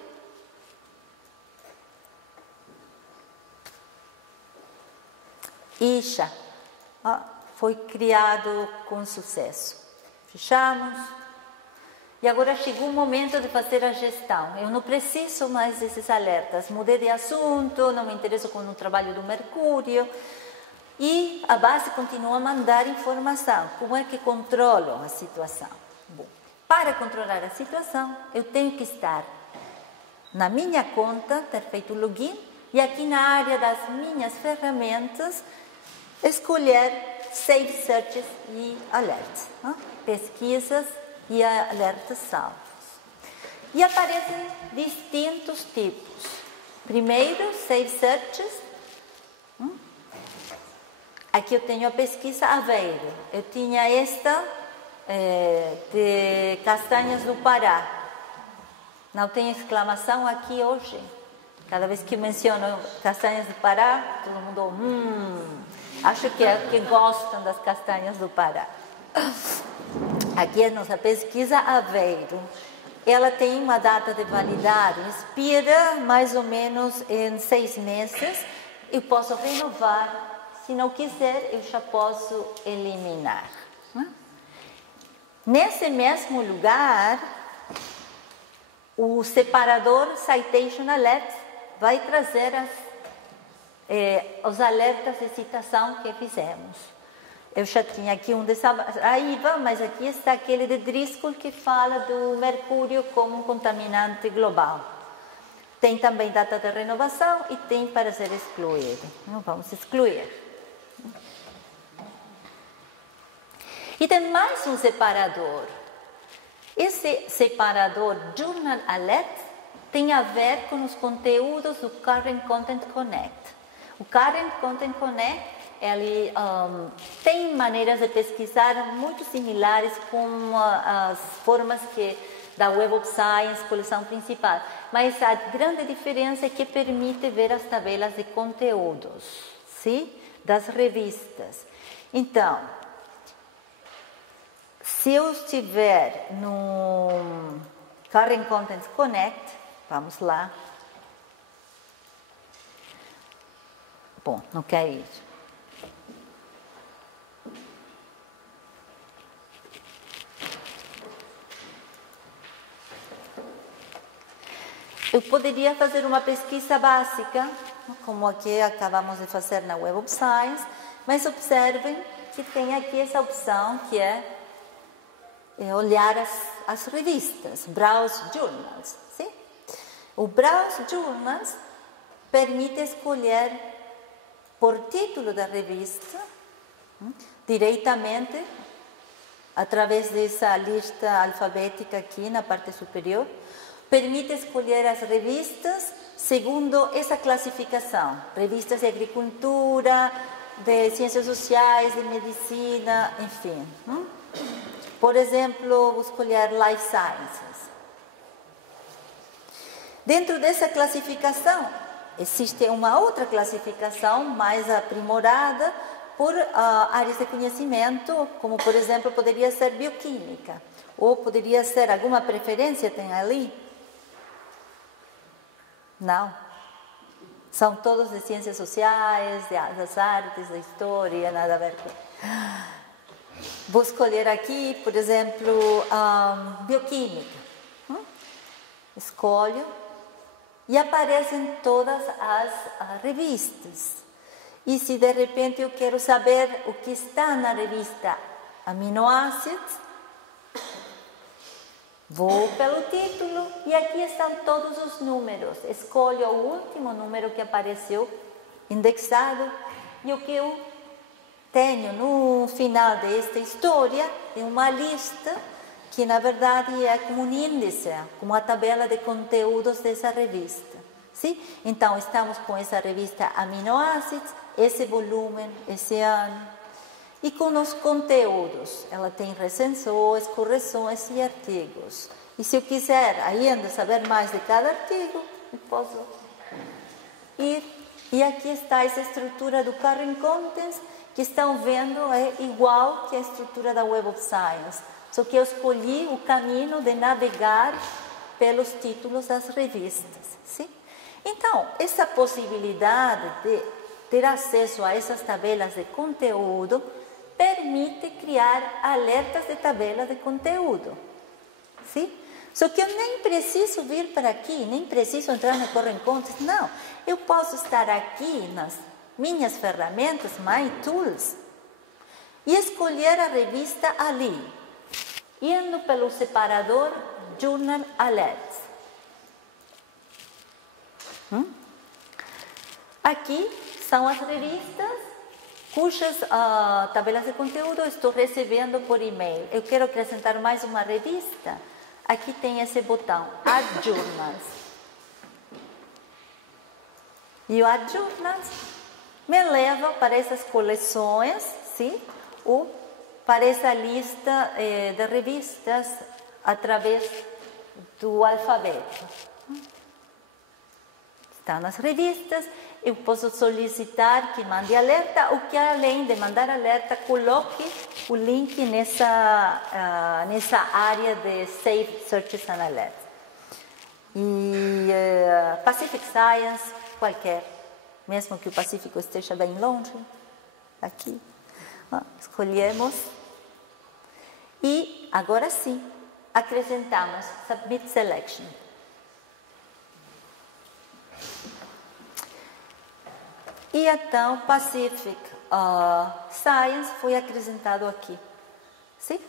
Isha, foi criado com sucesso. Fechamos. E agora chegou o momento de fazer a gestão. Eu não preciso mais desses alertas. Mudei de assunto, não me interesso com o trabalho do Mercúrio. E a base continua a mandar informação. Como é que controlo a situação? Bom, para controlar a situação, eu tenho que estar na minha conta, ter feito o login, e aqui na área das minhas ferramentas, escolher Save Searches e Alerts. Pesquisas e alertas salvos. E aparecem distintos tipos. Primeiro, Save Searches. Aqui eu tenho a pesquisa Aveiro. Eu tinha esta de castanhas do Pará. Não tem exclamação aqui hoje. Cada vez que menciono castanhas do Pará, todo mundo acho que gostam das castanhas do Pará. Aqui é a nossa pesquisa Aveiro. Ela tem uma data de validade, expira mais ou menos em 6 meses. Eu posso renovar. Se não quiser, eu já posso eliminar. Nesse mesmo lugar, o separador Citation Alert vai trazer os alertas de citação que fizemos. Eu já tinha aqui um de Saraiva, mas aqui está aquele de Driscoll que fala do mercúrio como um contaminante global. Tem também data de renovação e tem para ser excluído. Não vamos excluir. E tem mais um separador. Esse separador Journal Alert tem a ver com os conteúdos do Current Content Connect. O Current Content Connect ele tem maneiras de pesquisar muito similares com as formas da Web of Science, coleção principal. Mas a grande diferença é que permite ver as tabelas de conteúdos, sim? Das revistas. Então, se eu estiver no Current Content Connect, vamos lá. Bom, não quer ir. Eu poderia fazer uma pesquisa básica, como aqui acabamos de fazer na Web of Science, mas observem que tem aqui essa opção que é olhar as revistas, browse journals. Sim? O Browse Journals permite escolher por título da revista, diretamente, através dessa lista alfabética aqui na parte superior. Permite escolher as revistas segundo essa classificação. Revistas de agricultura, de ciências sociais, de medicina, enfim. Por exemplo, vou escolher Life Sciences. Dentro dessa classificação, existe uma outra classificação mais aprimorada por áreas de conhecimento, como, por exemplo, poderia ser bioquímica, ou poderia ser alguma preferência, tem ali? Não. São todos de ciências sociais, das artes, da história, nada a ver com... Vou escolher aqui, por exemplo, bioquímica. Escolho e aparecem todas as revistas. E se de repente eu quero saber o que está na revista Aminoácidos, vou pelo título e aqui estão todos os números. Escolho o último número que apareceu indexado e o que eu tenho no final desta história é uma lista que na verdade é como um índice, como a tabela de conteúdos dessa revista. Sim? Então estamos com essa revista Aminoácidos, esse volume, esse ano. E com os conteúdos, ela tem recensões, correções e artigos. E se eu quiser ainda saber mais de cada artigo, eu posso ir. E aqui está essa estrutura do Current Contents, que estão vendo é igual que a estrutura da Web of Science. Só que eu escolhi o caminho de navegar pelos títulos das revistas. Sim? Então, essa possibilidade de ter acesso a essas tabelas de conteúdo permite criar alertas de tabela de conteúdo. Sim? Só que eu nem preciso vir para aqui, nem preciso entrar no Current Contents, não. Eu posso estar aqui nas minhas ferramentas, My Tools, e escolher a revista ali, indo pelo separador Journal Alerts. Aqui são as revistas cujas tabelas de conteúdo eu estou recebendo por e-mail. Eu quero acrescentar mais uma revista. Aqui tem esse botão, Add Journals. E o Add Journals me leva para essas coleções, sim? Ou para essa lista de revistas através do alfabeto. Está nas revistas, eu posso solicitar que mande alerta ou que, além de mandar alerta, coloque o link nessa área de Save Searches and Alerts. E Pacific Science, qualquer, mesmo que o Pacífico esteja bem longe, aqui, escolhemos. E agora sim, acrescentamos Submit Selection. E então, Pacific Science foi acrescentado aqui. Sim?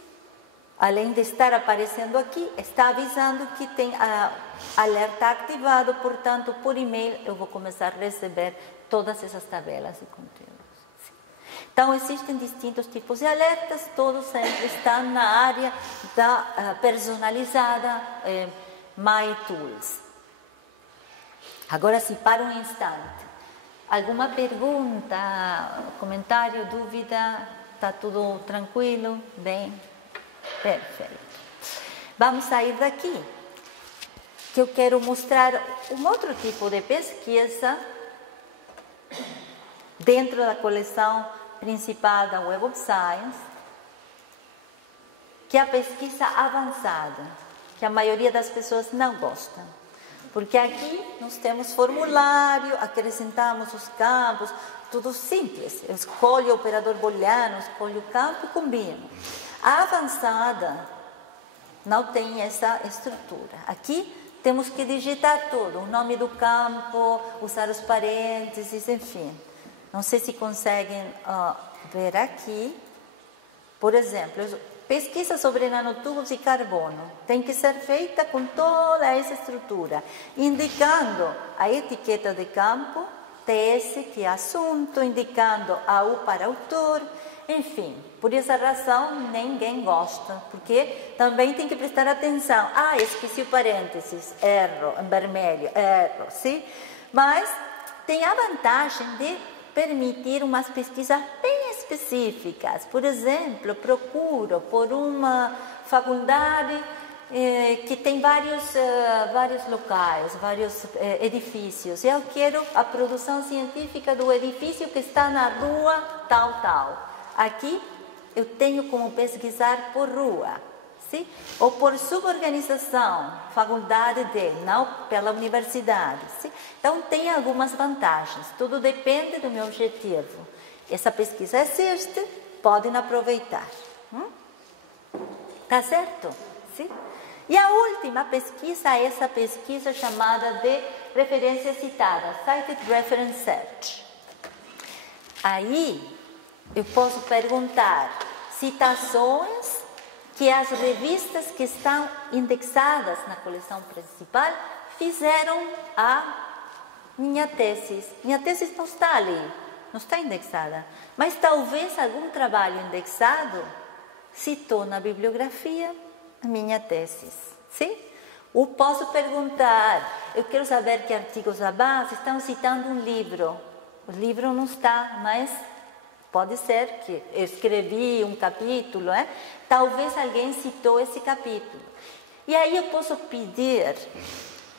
Além de estar aparecendo aqui, está avisando que tem alerta ativado, portanto, por e-mail eu vou começar a receber todas essas tabelas de conteúdos. Sim? Então, existem distintos tipos de alertas, todos sempre estão na área da personalizada My Tools. Agora, sim, para um instante. Alguma pergunta, comentário, dúvida? Está tudo tranquilo? Bem? Perfeito. Vamos sair daqui, que eu quero mostrar um outro tipo de pesquisa dentro da coleção principal da Web of Science, que é a pesquisa avançada, que a maioria das pessoas não gosta. Porque aqui nós temos formulário, acrescentamos os campos, tudo simples. Eu escolho o operador booleano, escolho o campo e combino. A avançada não tem essa estrutura. Aqui temos que digitar tudo, o nome do campo, usar os parênteses, enfim. Não sei se conseguem ver aqui. Por exemplo, pesquisa sobre nanotubos e carbono tem que ser feita com toda essa estrutura, indicando a etiqueta de campo, tese, que é assunto, indicando AU para autor, enfim. Por essa razão, ninguém gosta, porque também tem que prestar atenção. Esqueci o parênteses, erro, em vermelho, erro, sim? Mas tem a vantagem de permitir umas pesquisas bem específicas. Por exemplo, procuro por uma faculdade que tem vários locais, vários edifícios. Eu quero a produção científica do edifício que está na rua tal. Aqui eu tenho como pesquisar por rua, sim? Ou por suborganização, faculdade não pela universidade. Sim? Então, tem algumas vantagens, tudo depende do meu objetivo. Essa pesquisa existe, podem aproveitar. Tá certo? Sim? E a última pesquisa é essa pesquisa chamada de referência citada, Cited Reference Search. Aí, eu posso perguntar citações que as revistas que estão indexadas na coleção principal fizeram a minha tese. Minha tese não está ali, não está indexada. Mas talvez algum trabalho indexado citou na bibliografia a minha tese. Sim? Ou posso perguntar, eu quero saber que artigos abaixo estão citando um livro. O livro não está, mas pode ser que eu escrevi um capítulo, talvez alguém citou esse capítulo. E aí eu posso pedir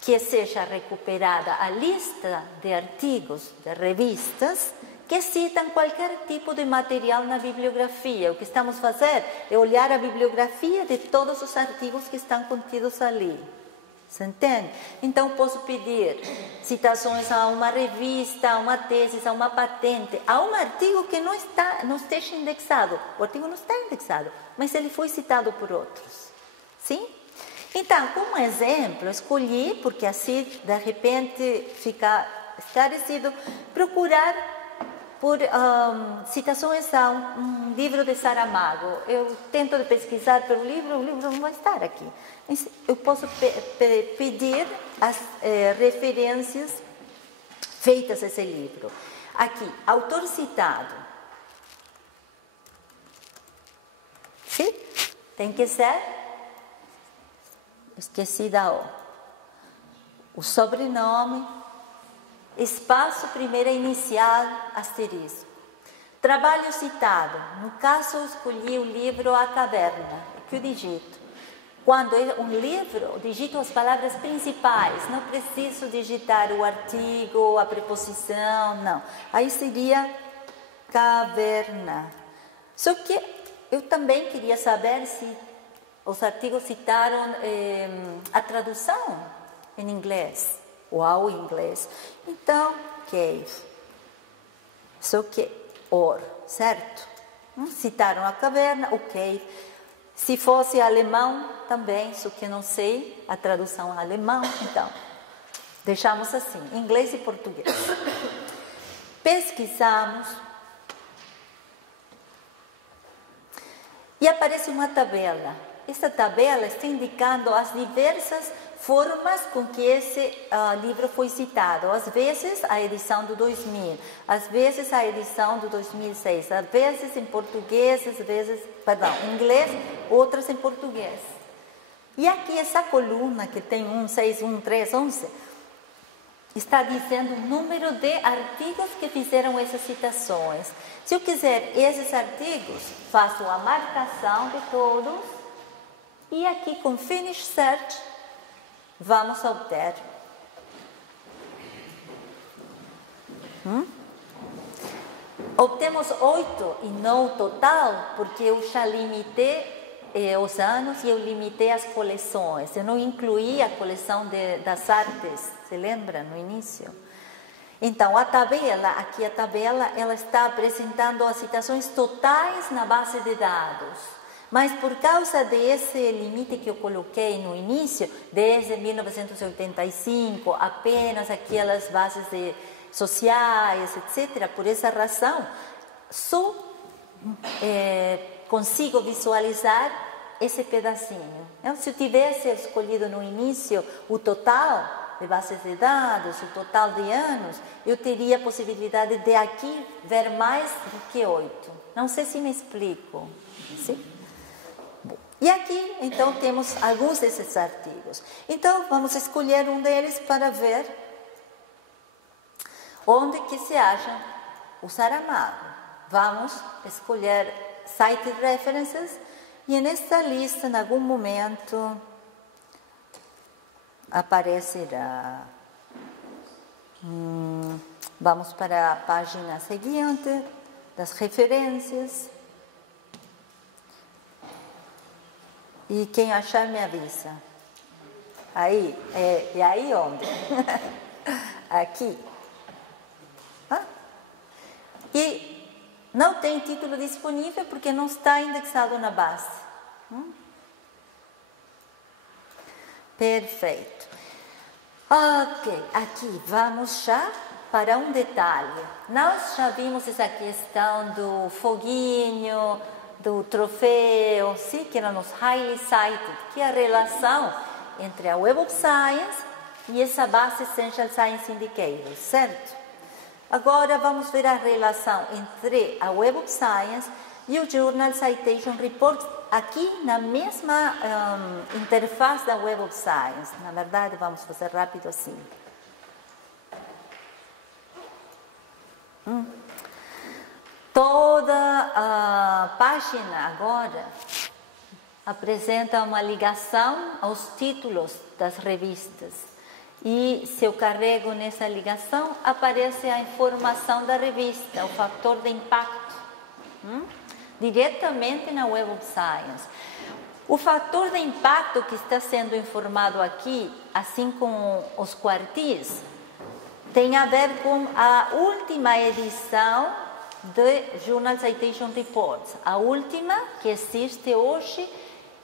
que seja recuperada a lista de artigos de revistas que citam qualquer tipo de material na bibliografia. O que estamos fazendo é olhar a bibliografia de todos os artigos que estão contidos ali. Você entende? Então, posso pedir citações a uma revista, a uma tese, a uma patente, a um artigo que não esteja indexado. O artigo não está indexado, mas ele foi citado por outros. Sim? Então, como exemplo, escolhi, porque assim, de repente, fica esclarecido, procurar por citações a um livro de Saramago. Eu tento pesquisar pelo livro, o livro não vai estar aqui. Eu posso pedir as referências feitas a esse livro. Aqui, autor citado. Sim? Tem que ser, esqueci da o sobrenome, espaço, primeira inicial, asterisco. Trabalho citado. No caso, eu escolhi o livro A Caverna, que eu digito. Quando é um livro, eu digito as palavras principais. Não preciso digitar o artigo, a preposição, não. Aí seria caverna. Só que eu também queria saber se os artigos citaram a tradução em inglês. Ou ao inglês. Então, cave. Só que certo? Citaram a caverna, o cave. Se fosse alemão, também, só que não sei a tradução alemão. Então, deixamos assim, inglês e português. Pesquisamos. E aparece uma tabela. Essa tabela está indicando as diversas formas com que esse livro foi citado. Às vezes a edição do 2000, às vezes a edição do 2006, às vezes em português, às vezes, em inglês, outras em português. E aqui essa coluna que tem 1, 6, 1, 3, 11, está dizendo o número de artigos que fizeram essas citações. Se eu quiser esses artigos, faço a marcação de todos e aqui com Finish Search, vamos obter. Obtemos 8 e não o total, porque eu já limitei os anos e eu limitei as coleções. Eu não incluí a coleção das artes, se lembra, no início? Então, a tabela, ela está apresentando as citações totais na base de dados. Mas por causa desse limite que eu coloquei no início, desde 1985, apenas aquelas bases sociais, etc., por essa razão, só consigo visualizar esse pedacinho. Se eu tivesse escolhido no início o total de bases de dados, o total de anos, eu teria a possibilidade de aqui ver mais do que 8. Não sei se me explico. Sim? Bom, e aqui, então, temos alguns desses artigos. Então, vamos escolher um deles para ver onde que se acha o Saramago. Vamos escolher Cited References e nesta lista, em algum momento, aparecerá. Vamos para a página seguinte, das referências. E quem achar me avisa. Aí, e aí onde? Aqui. E não tem título disponível porque não está indexado na base. Perfeito. Ok, aqui vamos já para um detalhe. Nós já vimos essa questão do foguinho, do troféu, sim, que eram os highly cited, que é a relação entre a Web of Science e essa base Essential Science Indicators, certo? Agora vamos ver a relação entre a Web of Science e o Journal Citation Report aqui na mesma interface da Web of Science. Na verdade, vamos fazer rápido assim. Toda a página agora apresenta uma ligação aos títulos das revistas. E se eu carrego nessa ligação, aparece a informação da revista, o fator de impacto, diretamente na Web of Science. O fator de impacto que está sendo informado aqui, assim como os quartis, tem a ver com a última edição de Journal Citation Reports. A última que existe hoje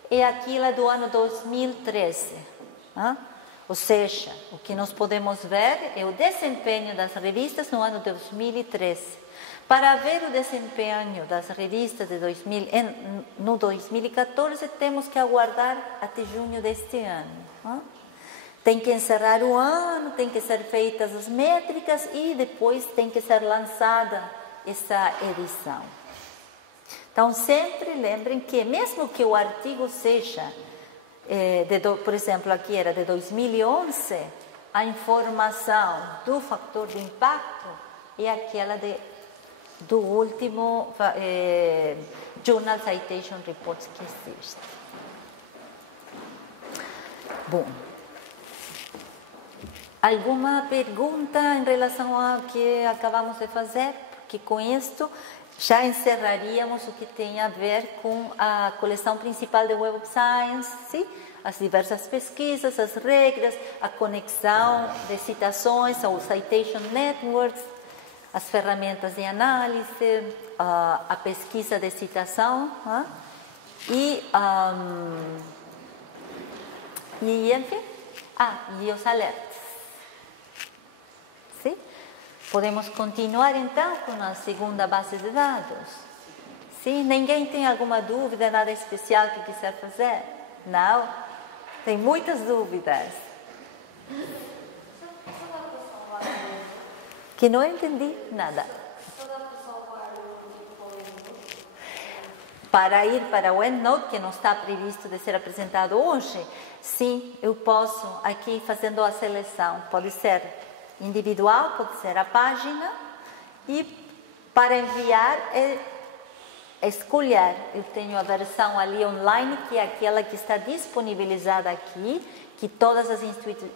é aquela do ano 2013. Ou seja, o que nós podemos ver é o desempenho das revistas no ano 2013. Para ver o desempenho das revistas no 2014, temos que aguardar até junho deste ano. Tem que encerrar o ano, tem que ser feitas as métricas e depois tem que ser lançada essa edição. Então, sempre lembrem que, mesmo que o artigo seja, por exemplo, aqui era de 2011, a informação do fator de impacto é aquela do último Journal Citation Reports que existe. Bom, alguma pergunta em relação ao que acabamos de fazer? Porque com isto já encerraríamos o que tem a ver com a coleção principal de Web of Science, sim? As diversas pesquisas, as regras, a conexão de citações aos citation networks, as ferramentas de análise, a pesquisa de citação e enfim, e os alertas. Sim? Podemos continuar então com a segunda base de dados. Sim? Ninguém tem alguma dúvida, nada especial que quiser fazer? Não? Tem muitas dúvidas. Que não entendi nada. Para ir para o EndNote, que não está previsto de ser apresentado hoje, sim, eu posso aqui fazendo a seleção. Pode ser individual, pode ser a página. E para enviar, escolher. Eu tenho a versão ali online, que é aquela que está disponibilizada aqui, que todas as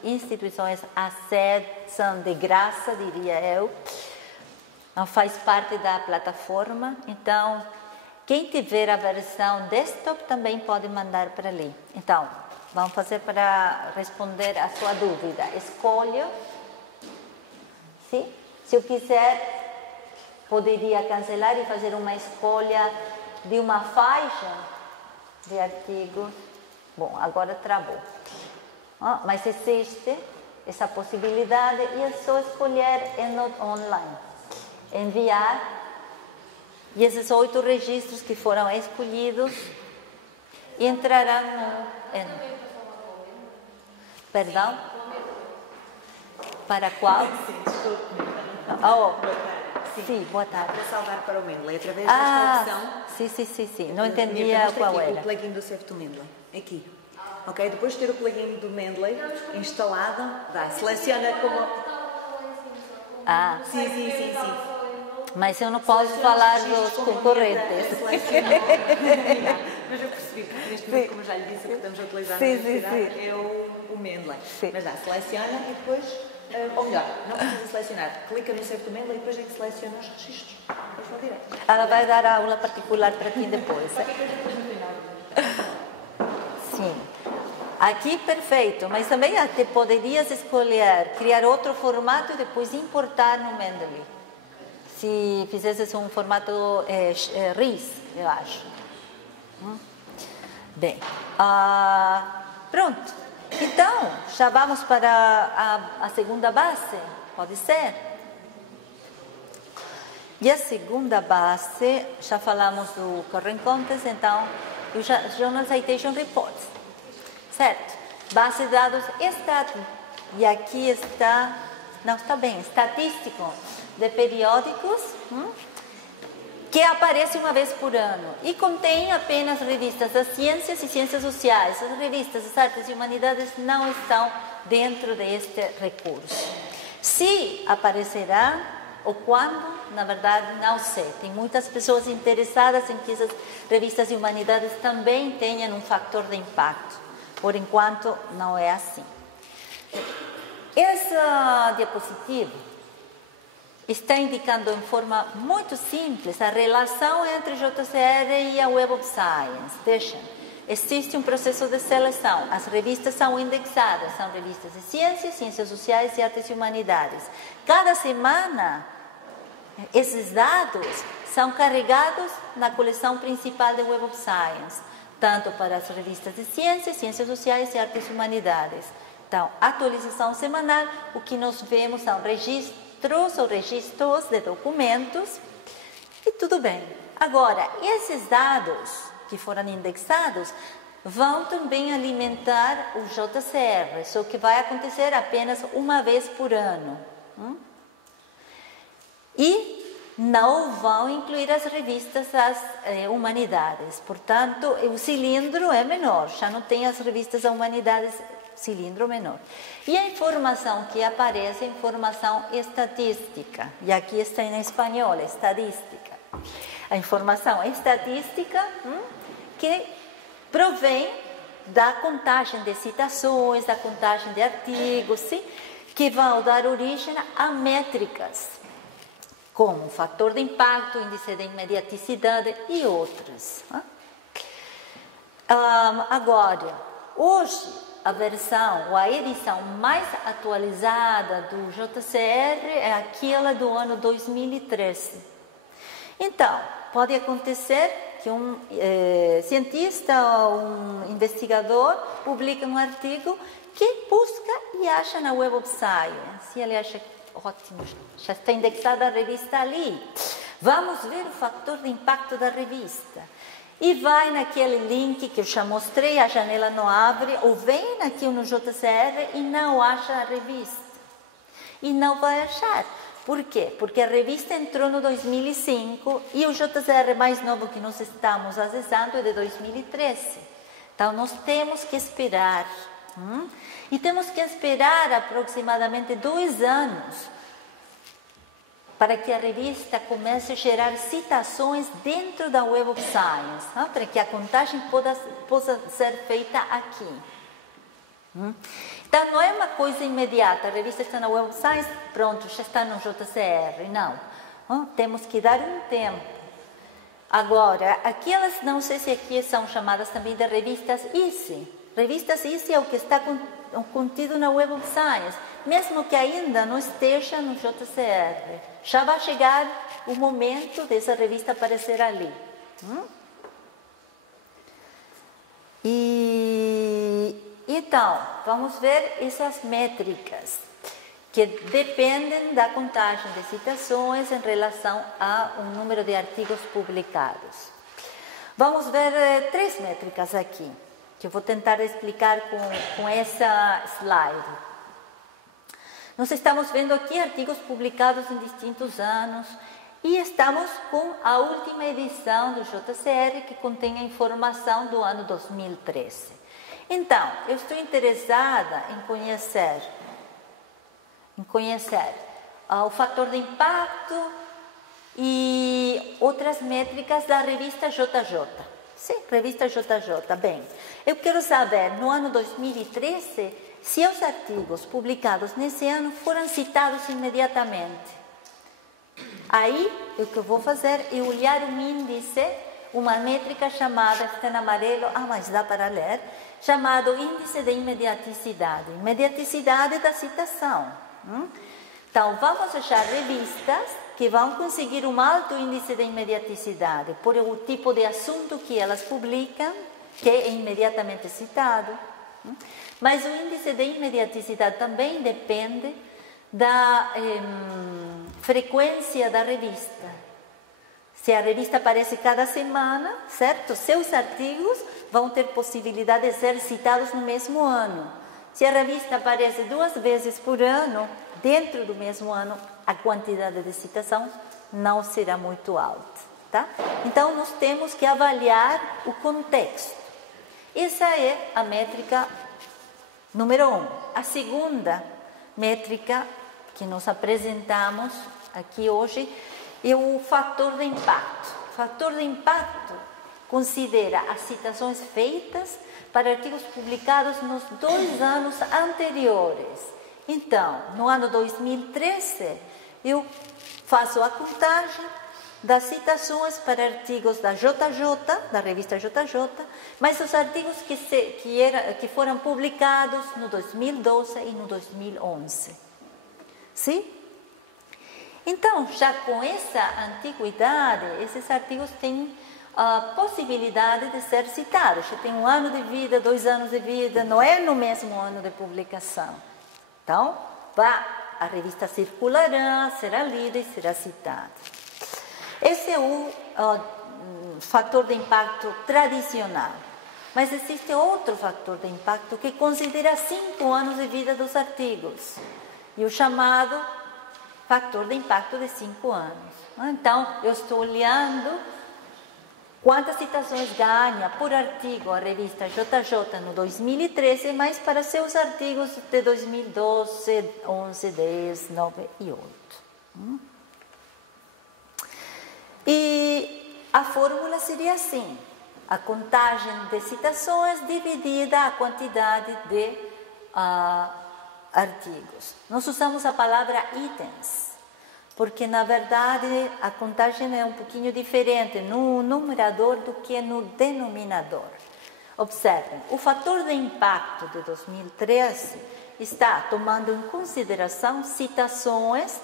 instituições acessam de graça, diria eu. Não faz parte da plataforma. Então, quem tiver a versão desktop também pode mandar para ali. Então, vamos fazer para responder a sua dúvida. Escolho. Sim? Se eu quiser, poderia cancelar e fazer uma escolha de uma faixa de artigos. Bom, agora travou. Mas existe essa possibilidade e é só escolher EndNote Online. Enviar E esses 8 registros que foram escolhidos entrarão no... Perdão? Para qual? Sim, boa tarde. Para salvar para o Mendeley, através desta opção. Sim. Não entendia qual era. O plugin do Save to Mendeley. Aqui. Ok? Depois de ter o plugin do Mendeley instalado, seleciona como... Sim. Mas eu não posso falar dos concorrentes. Mas eu percebi que neste momento, como já lhe disse, o que estamos a utilizar na universidade é o Mendeley. Mas seleciona e depois, ou melhor, não precisa selecionar. Clica no Save to Mendeley e depois é que seleciona os registros. Ela vai dar aula particular para ti depois. Sim. Aqui, perfeito, mas também até poderias escolher criar outro formato e depois importar no Mendeley. Se fizesses um formato RIS, eu acho. Bem, pronto. Então, já vamos para a segunda base, pode ser? E a segunda base, já falamos do Current Contest, então, do Journal Citation Reports. Certo? Base de dados estática. E aqui está, não está bem, estatístico de periódicos que aparece uma vez por ano e contém apenas revistas das ciências e ciências sociais. As revistas das artes e humanidades não estão dentro deste recurso. Se aparecerá ou quando, na verdade, não sei. Tem muitas pessoas interessadas em que essas revistas de humanidades também tenham um fator de impacto. Por enquanto, não é assim. Essa diapositiva está indicando em forma muito simples a relação entre JCR e a Web of Science. Vejam, existe um processo de seleção. As revistas são indexadas, são revistas de ciências, ciências sociais e artes e humanidades. Cada semana, esses dados são carregados na coleção principal da Web of Science, tanto para as revistas de ciências, ciências sociais e artes e humanidades. Então, atualização semanal, o que nós vemos são registros de documentos e tudo bem. Agora, esses dados que foram indexados vão também alimentar o JCR, só que vai acontecer apenas uma vez por ano. E não vão incluir as revistas das humanidades. Portanto, o cilindro é menor, já não tem as revistas das humanidades, cilindro menor. E a informação que aparece é informação estatística. E aqui está em espanhol, estadística. A informação estatística que provém da contagem de citações, da contagem de artigos, sim, que vão dar origem a métricas, como fator de impacto, índice de imediaticidade e outros. Agora, hoje, a versão ou a edição mais atualizada do JCR é aquela do ano 2013. Então, pode acontecer que um cientista ou um investigador publica um artigo que busca e acha na Web of Science. E ele acha, ótimo, já está indexada a revista ali. Vamos ver o fator de impacto da revista. E vai naquele link que eu já mostrei, a janela não abre, ou vem aqui no JCR e não acha a revista. E não vai achar. Por quê? Porque a revista entrou no 2005 e o JCR mais novo que nós estamos acessando é de 2013. Então, nós temos que esperar. E temos que esperar aproximadamente 2 anos para que a revista comece a gerar citações dentro da Web of Science, para que a contagem possa ser feita aqui. Então, não é uma coisa imediata, a revista está na Web of Science, pronto, já está no JCR, não. Temos que dar um tempo. Agora, aquelas, não sei se aqui são chamadas também de revistas ICE. Revistas ICE é o que está contido na Web of Science, mesmo que ainda não esteja no JCR. Já vai chegar o momento dessa revista aparecer ali. E então, vamos ver essas métricas. que dependem da contagem de citações em relação a um número de artigos publicados. Vamos ver 3 métricas aqui, que eu vou tentar explicar com essa slide. Nós estamos vendo aqui artigos publicados em distintos anos e estamos com a última edição do JCR, que contém a informação do ano 2013. Então, eu estou interessada em conhecer o fator de impacto e outras métricas da revista JJ. Sim, revista JJ. Bem, eu quero saber, no ano 2013, se os artigos publicados nesse ano foram citados imediatamente. Aí, o que eu vou fazer é olhar um índice, uma métrica chamada, está em amarelo, mas dá para ler, chamado índice de imediaticidade. Imediaticidade da citação. Então, vamos achar revistas que vão conseguir um alto índice de imediaticidade por o tipo de assunto que elas publicam, que é imediatamente citado. Mas o índice de imediaticidade também depende da frequência da revista. Se a revista aparece cada semana, certo? Seus artigos vão ter possibilidade de ser citados no mesmo ano. Se a revista aparece 2 vezes por ano, dentro do mesmo ano, a quantidade de citação não será muito alta, tá? Então, nós temos que avaliar o contexto. Essa é a métrica número 1. A segunda métrica que nós apresentamos aqui hoje é o fator de impacto. O fator de impacto considera as citações feitas para artigos publicados nos 2 anos anteriores. Então, no ano 2013, eu faço a contagem das citações para artigos da JJ, da revista JJ, mas os artigos que foram publicados no 2012 e no 2011. Sim? Então, já com essa antiguidade, esses artigos têm a possibilidade de ser citados. Já tem 1 ano de vida, 2 anos de vida, não é no mesmo ano de publicação. Então, a revista circulará, será lida e será citada. Esse é o fator de impacto tradicional. Mas existe outro fator de impacto que considera 5 anos de vida dos artigos. E o chamado fator de impacto de 5 anos. Então, eu estou olhando quantas citações ganha por artigo a revista JJ no 2013, mas para seus artigos de 2012, 11, 10, 9 e 8. E a fórmula seria assim: a contagem de citações dividida a quantidade de artigos. Nós usamos a palavra itens, porque na verdade a contagem é um pouquinho diferente no numerador do que no denominador. Observem, o fator de impacto de 2013 está tomando em consideração citações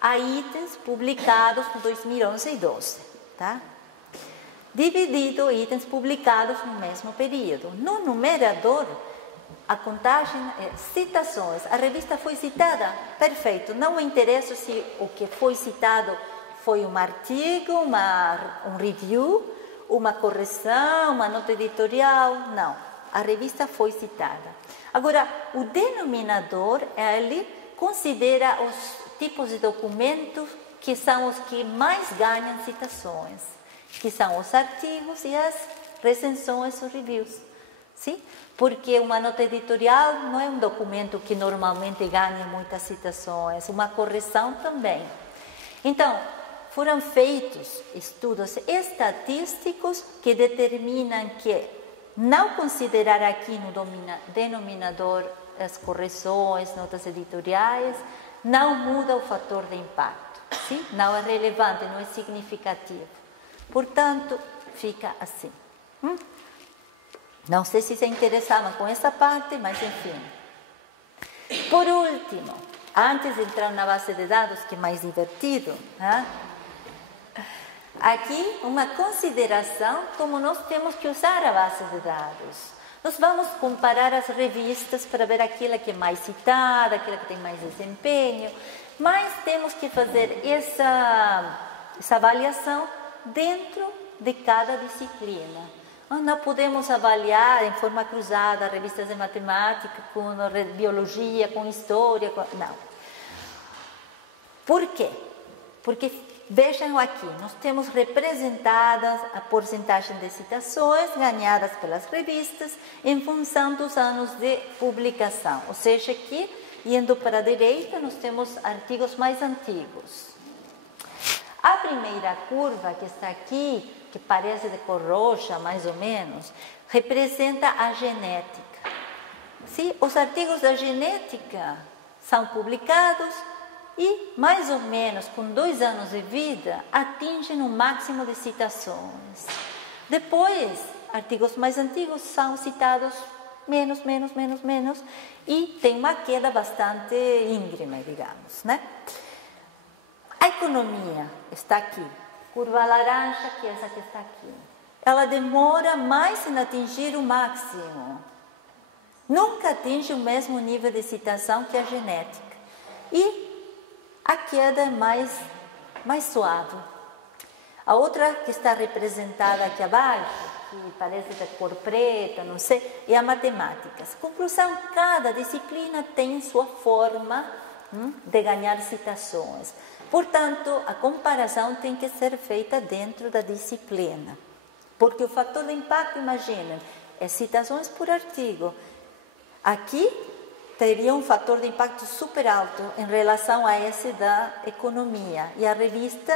a itens publicados no 2011 e 2012, tá? Dividido itens publicados no mesmo período. No numerador, a contagem é citações. A revista foi citada? Perfeito. Não interessa se o que foi citado foi um artigo, um review, uma correção, uma nota editorial. Não. A revista foi citada. Agora, o denominador, ele considera os tipos de documentos que são os que mais ganham citações, que são os artigos e as recensões ou reviews. Sim? Porque uma nota editorial não é um documento que normalmente ganha muitas citações, uma correção também. Então, foram feitos estudos estatísticos que determinam que não considerar aqui no denominador as correções, notas editoriais, não muda o fator de impacto. Sim? Não é relevante, não é significativo. Portanto, fica assim. Não sei se se interessavam com essa parte, mas enfim. Por último, antes de entrar na base de dados, que é mais divertido, aqui uma consideração como nós temos que usar a base de dados. Nós vamos comparar as revistas para ver aquela que é mais citada, aquela que tem mais desempenho, mas temos que fazer essa avaliação dentro de cada disciplina. Não podemos avaliar em forma cruzada revistas de matemática com biologia, com história, não. Por quê? Porque, vejam aqui, nós temos representadas a porcentagem de citações ganhadas pelas revistas em função dos anos de publicação. Ou seja, aqui, indo para a direita, nós temos artigos mais antigos. A primeira curva que está aqui, que parece de cor roxa, mais ou menos, representa a genética. Sim? Os artigos da genética são publicados e, mais ou menos, com 2 anos de vida, atingem o máximo de citações. Depois, artigos mais antigos são citados menos, e tem uma queda bastante íngreme, digamos, né? A economia está aqui. Curva laranja, que é essa que está aqui. Ela demora mais em atingir o máximo. Nunca atinge o mesmo nível de citação que a genética. E a queda é mais suave. A outra que está representada aqui abaixo, que parece de cor preta, não sei, é a matemática. Conclusão, cada disciplina tem sua forma de ganhar citações. Portanto, a comparação tem que ser feita dentro da disciplina. Porque o fator de impacto, imaginem, é citações por artigo. Aqui teria um fator de impacto super alto em relação a esse da economia. E a revista,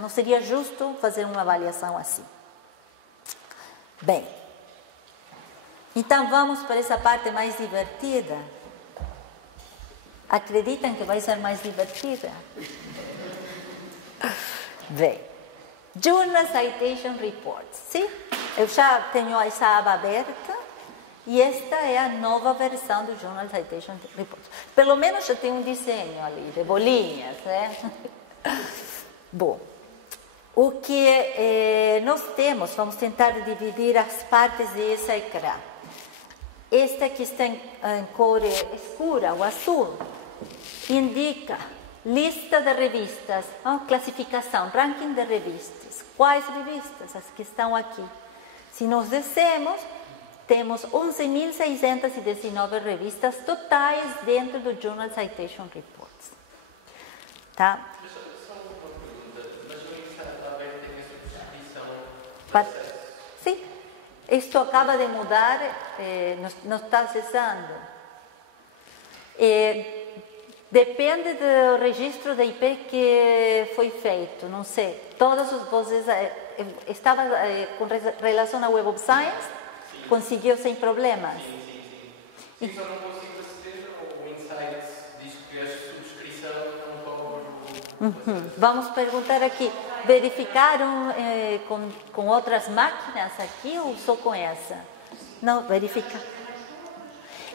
não seria justo fazer uma avaliação assim. Bem, então vamos para essa parte mais divertida. Acreditam que vai ser mais divertida? Bem, Journal Citation Reports, sim? Eu já tenho essa aba aberta e esta é a nova versão do Journal Citation Reports. Pelo menos já tem um desenho ali, de bolinhas, né? Bom, o que nós temos, vamos tentar dividir as partes dessa ecrã. Esta que está em cor escura, o azul, indica lista de revistas, classificação, ranking de revistas. Quais revistas? As que estão aqui. Se nós descemos, temos 11.619 revistas totais dentro do Journal Citation Reports. Tá? Só uma pergunta, mas o link está aberto tem a subscrição? Sim, isto acaba de mudar, não está acessando. Depende do registro da IP que foi feito, não sei. Todos vocês estava com relação ao Web of Science, conseguiu sem problemas. Sim, só não consigo aceder. O Insights diz que a subscrição não cobre. Vamos perguntar aqui, verificaram com outras máquinas aqui ou só com essa? Não, verifica.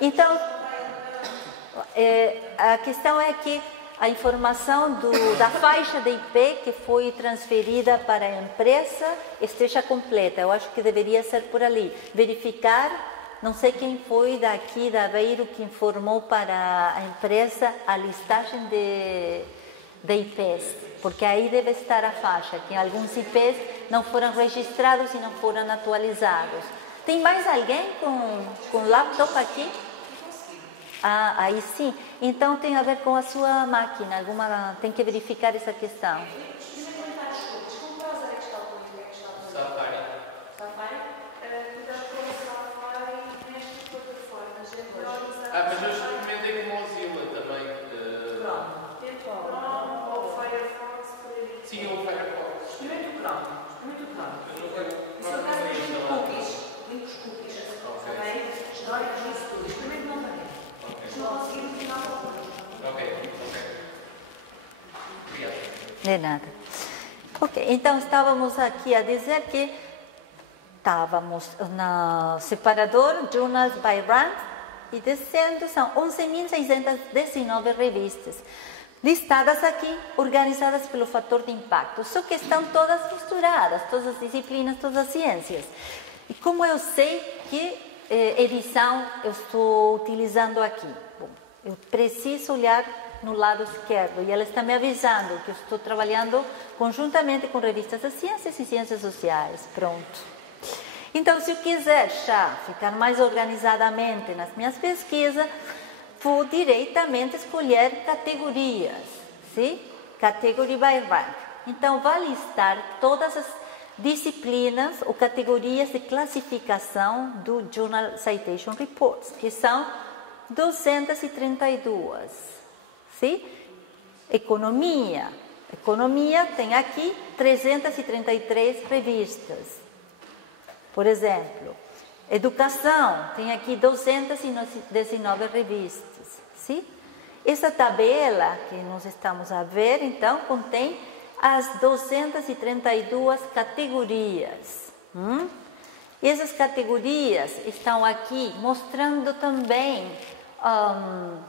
Então, a questão é que a informação da faixa de IP que foi transferida para a empresa esteja completa. Eu acho que deveria ser por ali. Verificar, não sei quem foi daqui da Aveiro que informou para a empresa a listagem de IPs, porque aí deve estar a faixa, que alguns IPs não foram registrados e não foram atualizados. Tem mais alguém com laptop aqui? Ah, aí sim. Então tem a ver com a sua máquina. Tem que verificar essa questão. Safari. Mas eu recomendei com Mozilla também. Ou Firefox. Sim, o Firefox. Muito Chrome. Muitos cookies. Ok? Históricos e isso tudo. Experimento novamente. Se não conseguir, no final Ok. Obrigado. De nada. Ok, então estávamos aqui a dizer que estávamos no separador Journals by Rank e descendo são 11.619 revistas listadas aqui, organizadas pelo fator de impacto, só que estão todas misturadas, todas as disciplinas, todas as ciências. E como eu sei que edição eu estou utilizando aqui? Bom, eu preciso olhar no lado esquerdo e ela está me avisando que eu estou trabalhando conjuntamente com revistas de ciências e ciências sociais. Pronto. Então, se eu quiser já ficar mais organizadamente nas minhas pesquisas, vou diretamente escolher categorias, sim? Category by rank. Então, vai listar todas as disciplinas ou categorias de classificação do Journal Citation Reports, que são 232, sim? Economia. Economia tem aqui 333 revistas. Por exemplo, educação, tem aqui 219 revistas. Sim? Essa tabela que nós estamos a ver, então, contém as 232 categorias. Essas categorias estão aqui mostrando também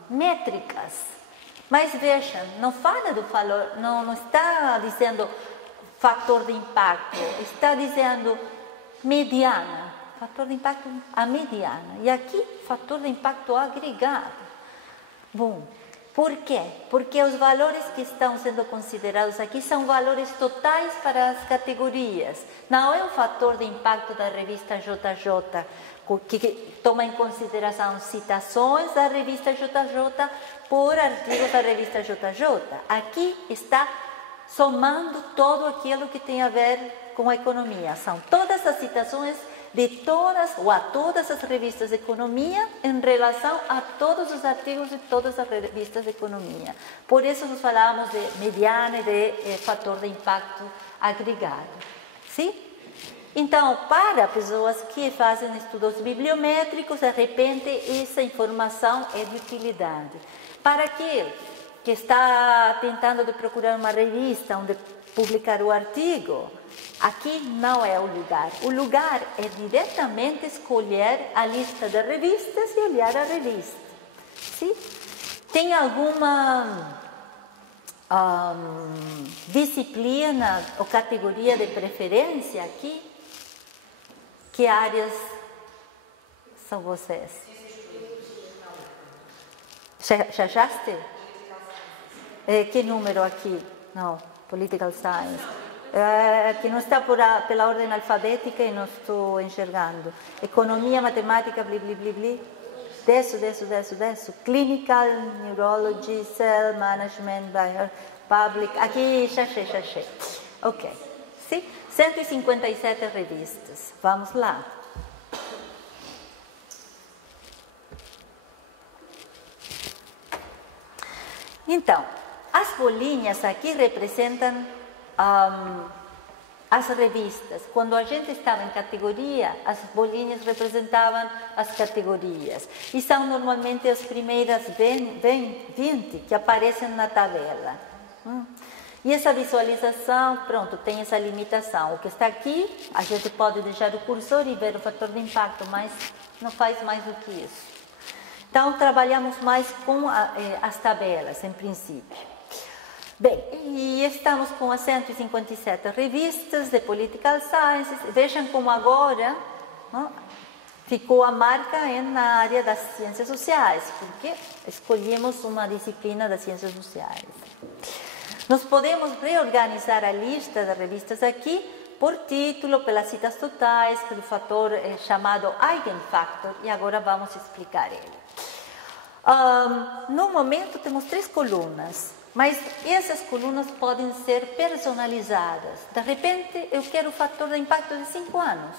métricas. Mas vejam, não fala do valor, não está dizendo fator de impacto, está dizendo mediana, fator de impacto a mediana. E aqui, fator de impacto agregado. Bom, por quê? Porque os valores que estão sendo considerados aqui são valores totais para as categorias. Não é o fator de impacto da revista JJ, que toma em consideração citações da revista JJ por artigos da revista JJ. Aqui está somando todo aquilo que tem a ver com a economia. São todas as citações de todas ou a todas as revistas de economia em relação a todos os artigos de todas as revistas de economia. Por isso nós falamos de mediana e de fator de impacto agregado. Sim? Então, para pessoas que fazem estudos bibliométricos, de repente essa informação é de utilidade. Para aquele que está tentando procurar uma revista onde publicar o artigo, aqui não é o lugar. O lugar é diretamente escolher a lista de revistas e olhar a revista. Sim? Tem alguma disciplina ou categoria de preferência aqui? Que áreas são vocês? Já achaste? Que número aqui? Não, Political Science. Que não está pela ordem alfabética e não estou enxergando. Economia, matemática, bli, bli, bli, bli. Desço. Clinical, Neurology, Cell Management, Public. Aqui, já achei. Ok. Sim? 157 revistas. Vamos lá. Então, as bolinhas aqui representam as revistas. Quando a gente estava em categoria, as bolinhas representavam as categorias. E são normalmente as primeiras 20 que aparecem na tabela. E essa visualização, pronto, tem essa limitação. O que está aqui, a gente pode deixar o cursor e ver o fator de impacto, mas não faz mais do que isso. Então, trabalhamos mais com as tabelas, em princípio. Bem, e estamos com as 157 revistas de Political Sciences. Vejam como agora ficou a marca na área das ciências sociais, porque escolhemos uma disciplina das ciências sociais. Nós podemos reorganizar a lista de revistas aqui por título, pelas citas totais, pelo fator chamado Eigenfactor, e agora vamos explicar ele. No momento temos 3 colunas, mas essas colunas podem ser personalizadas. De repente eu quero o fator de impacto de 5 anos,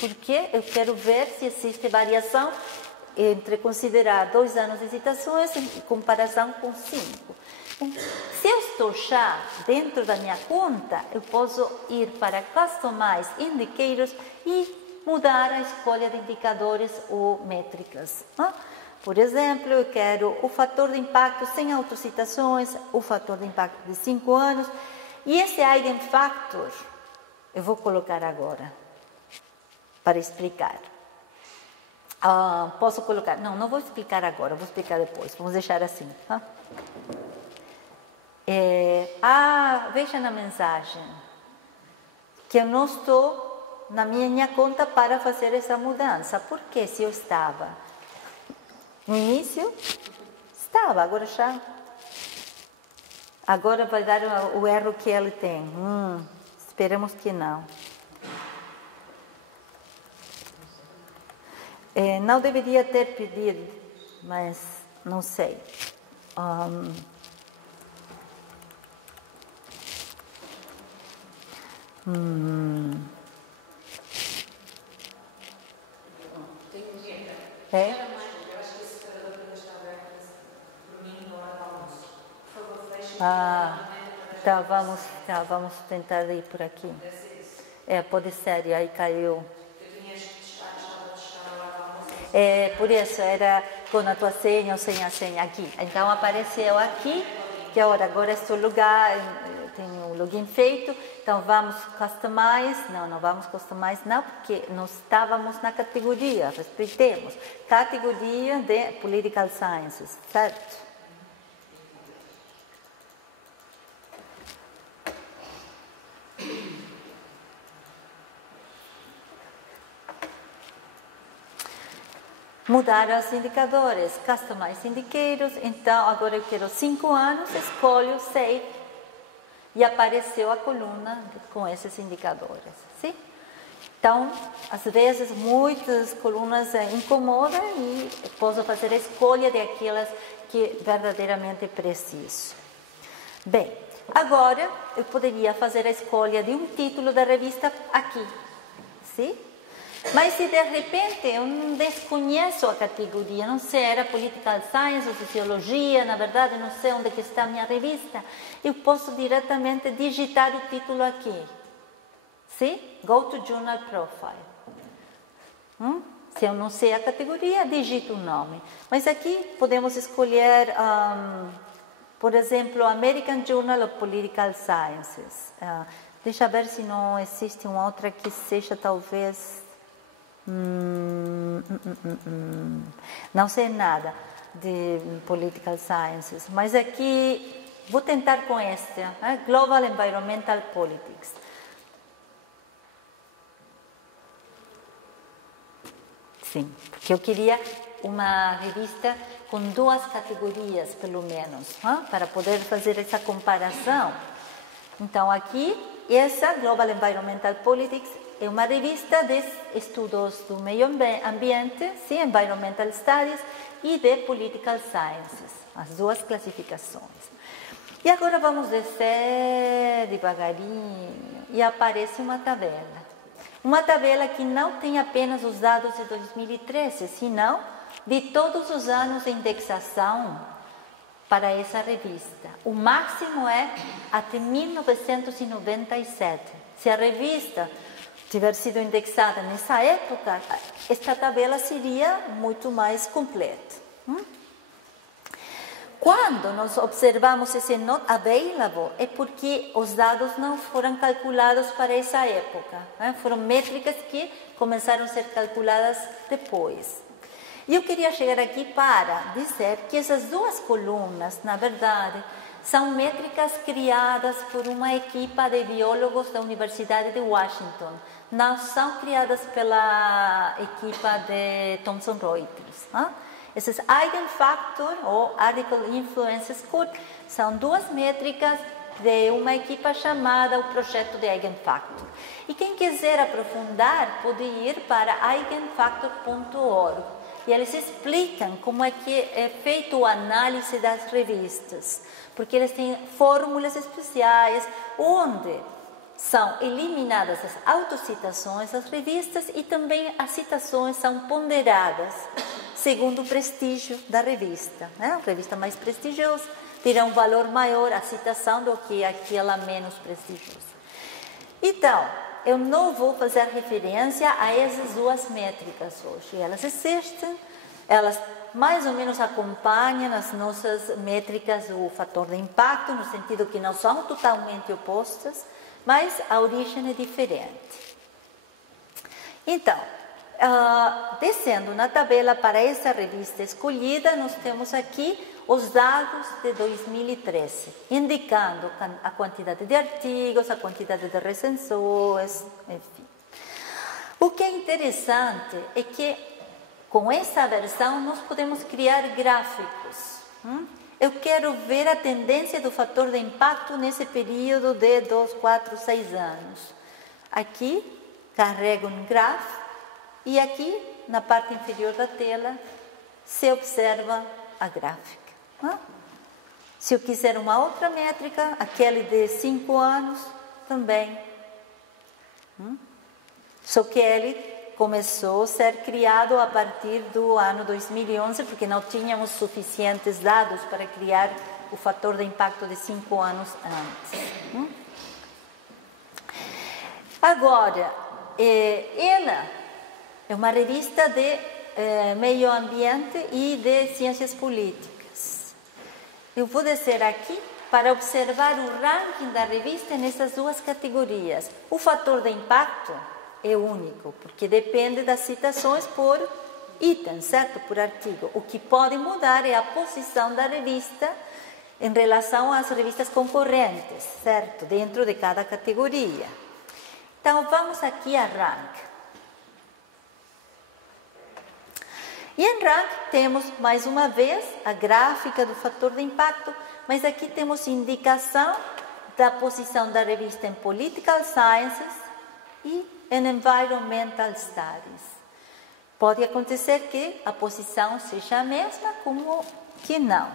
porque eu quero ver se existe variação entre considerar 2 anos de citações em comparação com 5. Se eu estou já dentro da minha conta, eu posso ir para Customize Indicators e mudar a escolha de indicadores ou métricas. Por exemplo, eu quero o fator de impacto sem autocitações, o fator de impacto de 5 anos. E esse Eigenfactor eu vou colocar agora para explicar. Posso colocar? Não vou explicar agora, vou explicar depois. Vamos deixar assim. Veja na mensagem que eu não estou na minha conta para fazer essa mudança. Porque se eu estava no início, estava, agora já. Agora vai dar o erro que ele tem. Esperemos que não. Não deveria ter pedido, mas não sei. É? Então vamos tentar ir por aqui. Pode ser, e aí caiu. Por isso, era com a tua senha ou sem a senha aqui. Então apareceu aqui, que agora este lugar, tem o login feito. Então vamos customize, não vamos customize não, porque nós estávamos na categoria, respeitemos, categoria de Political Sciences, certo? Mudar os indicadores, customize indicators, então agora eu quero 5 anos, escolho Save. E apareceu a coluna com esses indicadores. Sim? Então, às vezes, muitas colunas incomodam e posso fazer a escolha daquelas que verdadeiramente preciso. Bem, agora eu poderia fazer a escolha de um título da revista aqui. Sim? Mas se de repente eu não desconheço a categoria, não sei, era Political Science ou Sociologia, na verdade não sei onde que está a minha revista, eu posso diretamente digitar o título aqui. Sim? Go to Journal Profile. Se eu não sei a categoria, digito o nome. Mas aqui podemos escolher, por exemplo, American Journal of Political Sciences. Deixa eu ver se não existe uma outra que seja talvez... Não sei nada de Political Sciences, mas aqui vou tentar com esta, Global Environmental Politics. Sim, porque eu queria uma revista com 2 categorias, pelo menos, para poder fazer essa comparação. Então aqui, essa Global Environmental Politics é uma revista de estudos do meio ambiente, sim, Environmental Studies, e de Political Sciences, as 2 classificações. E agora vamos descer devagarinho e aparece uma tabela. Uma tabela que não tem apenas os dados de 2013, senão de todos os anos de indexação para essa revista. O máximo é até 1997. Se a revista tiver sido indexada nessa época, esta tabela seria muito mais completa. Quando nós observamos esse not available, é porque os dados não foram calculados para essa época. Foram métricas que começaram a ser calculadas depois. E eu queria chegar aqui para dizer que essas 2 colunas, na verdade, são métricas criadas por uma equipa de biólogos da Universidade de Washington. Não são criadas pela equipa de Thomson Reuters. Esses Eigenfactor ou Article Influence Score são 2 métricas de uma equipa chamada o Projeto de Eigenfactor. E quem quiser aprofundar pode ir para eigenfactor.org. E eles explicam como é que é feito a análise das revistas, porque eles têm fórmulas especiais onde são eliminadas as autocitações das revistas e também as citações são ponderadas segundo o prestígio da revista. A revista mais prestigiosa terá um valor maior a citação do que aquela menos prestigiosa. Então, eu não vou fazer referência a essas 2 métricas hoje. Elas existem, elas mais ou menos acompanham as nossas métricas, o fator de impacto, no sentido que não são totalmente opostas, mas a origem é diferente. Então, descendo na tabela para essa revista escolhida, nós temos aqui os dados de 2013, indicando a quantidade de artigos, a quantidade de recensões, enfim. O que é interessante é que com essa versão nós podemos criar gráficos. Eu quero ver a tendência do fator de impacto nesse período de 2, 4, 6 anos. Aqui carrego um gráfico e aqui na parte inferior da tela se observa a gráfica. Se eu quiser uma outra métrica, aquele de 5 anos, também. Só que ele começou a ser criado a partir do ano 2011, porque não tínhamos suficientes dados para criar o fator de impacto de 5 anos antes. Agora, ela é uma revista de meio ambiente e de ciências políticas. Eu vou descer aqui para observar o ranking da revista nessas duas categorias. O fator de impacto é único, porque depende das citações por item, certo? Por artigo. O que pode mudar é a posição da revista em relação às revistas concorrentes, certo? Dentro de cada categoria. Então, vamos aqui a rank. E em rank temos, mais uma vez, a gráfica do fator de impacto, mas aqui temos indicação da posição da revista em Political Sciences e em Environmental Studies. Pode acontecer que a posição seja a mesma, como que não.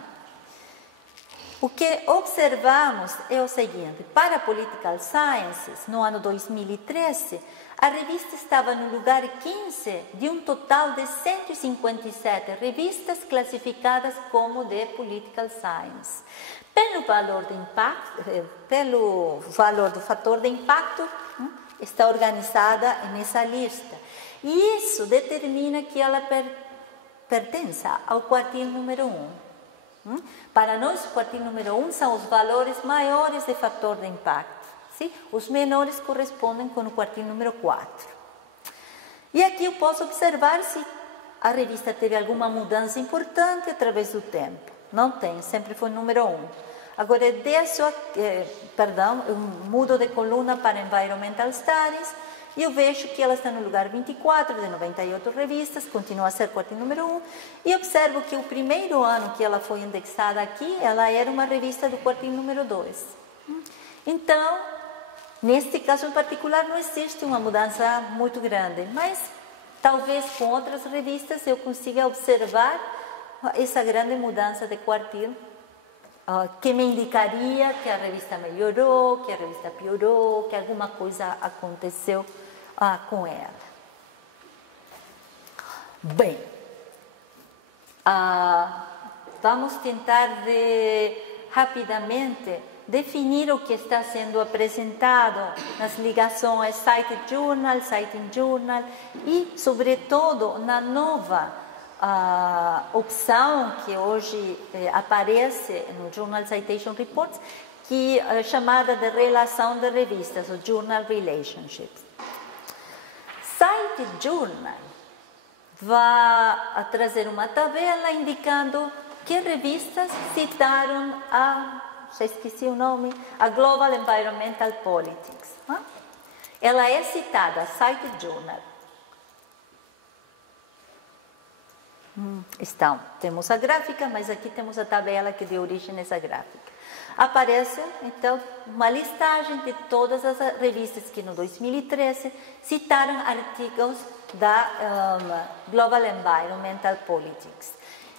O que observamos é o seguinte: para Political Sciences, no ano 2013, a revista estava no lugar 15 de um total de 157 revistas classificadas como de Political Science. Pelo valor do fator de impacto, está organizada nessa lista. E isso determina que ela pertença ao quartil número 1. Para nós, o quartil número 1 são os valores maiores de fator de impacto. Sim? Os menores correspondem com o quartil número 4. E aqui eu posso observar se a revista teve alguma mudança importante através do tempo. Não tem, sempre foi o número 1. Agora, eu mudo de coluna para Environmental Studies e eu vejo que ela está no lugar 24 de 98 revistas, continua a ser quartil número 1, e observo que o primeiro ano que ela foi indexada aqui, ela era uma revista do quartil número 2. Então, neste caso em particular, não existe uma mudança muito grande, mas talvez com outras revistas eu consiga observar essa grande mudança de quartil, que me indicaria que a revista melhorou, que a revista piorou, que alguma coisa aconteceu com ela. Bem, vamos tentar rapidamente definir o que está sendo apresentado nas ligações Cited Journal, Citing Journal e, sobretudo, na nova opção que hoje aparece no Journal Citation Reports, que é chamada de relação de revistas, o Journal Relationships. Cited Journal vai trazer uma tabela indicando que revistas citaram já esqueci o nome, a Global Environmental Politics. Ela é citada, Cited Journal. Então, temos a gráfica, mas aqui temos a tabela que deu origem a essa gráfica. Aparece, então, uma listagem de todas as revistas que no 2013 citaram artigos da Global Environmental Politics.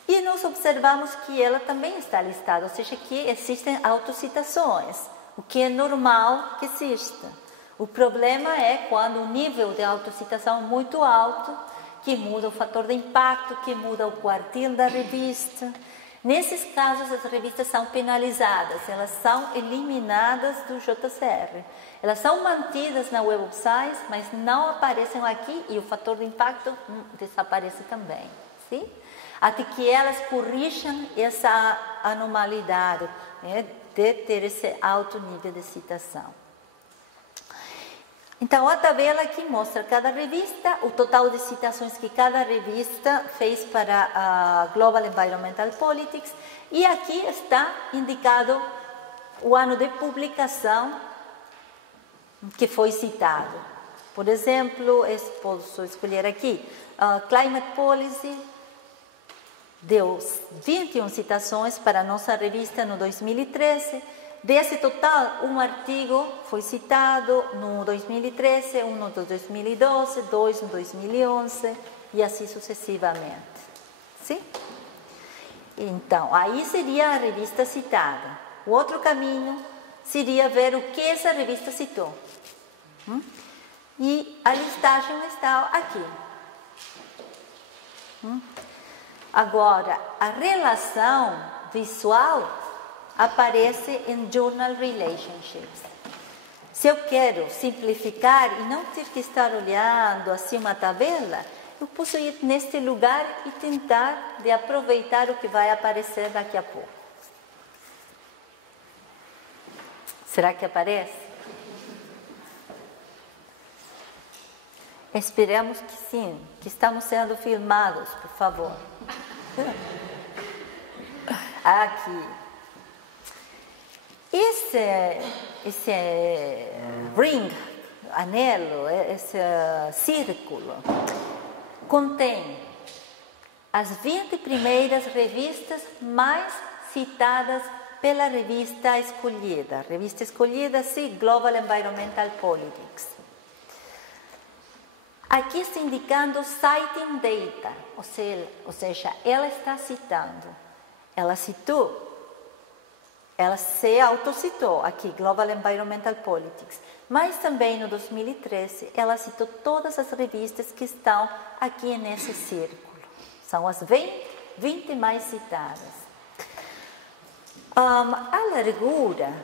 E nós observamos que ela também está listada, ou seja, que existem autocitações, o que é normal que exista. O problema é quando o nível de autocitação é muito alto, que muda o fator de impacto, que muda o quartil da revista. Nesses casos, as revistas são penalizadas, elas são eliminadas do JCR. Elas são mantidas na Web of Science, mas não aparecem aqui e o fator de impacto desaparece também. Sim? Até que elas corrijam essa anormalidade, né, de ter esse alto nível de citação. Então, a tabela aqui mostra cada revista, o total de citações que cada revista fez para a Global Environmental Politics, e aqui está indicado o ano de publicação que foi citado. Por exemplo, posso escolher aqui, Climate Policy deu 21 citações para a nossa revista no 2013. Desse total, um artigo foi citado no 2013, um no 2012, 2 no 2011 e assim sucessivamente. Sim? Então, aí seria a revista citada. O outro caminho seria ver o que essa revista citou. E a listagem está aqui. Agora, a relação visual aparece em Journal Relationships. Se eu quero simplificar e não ter que estar olhando assim uma tabela, eu posso ir neste lugar e tentar de aproveitar o que vai aparecer daqui a pouco. Será que aparece? Esperamos que sim, que estamos sendo filmados, por favor. Aqui. Esse ring, anelo, esse círculo, contém as 20 primeiras revistas mais citadas pela revista escolhida. Revista escolhida, sim, Global Environmental Politics. Aqui está indicando citing data, ou seja, ela está citando. Ela citou, ela se autocitou aqui, Global Environmental Politics. Mas também no 2013, ela citou todas as revistas que estão aqui nesse círculo. São as 20 mais citadas. A largura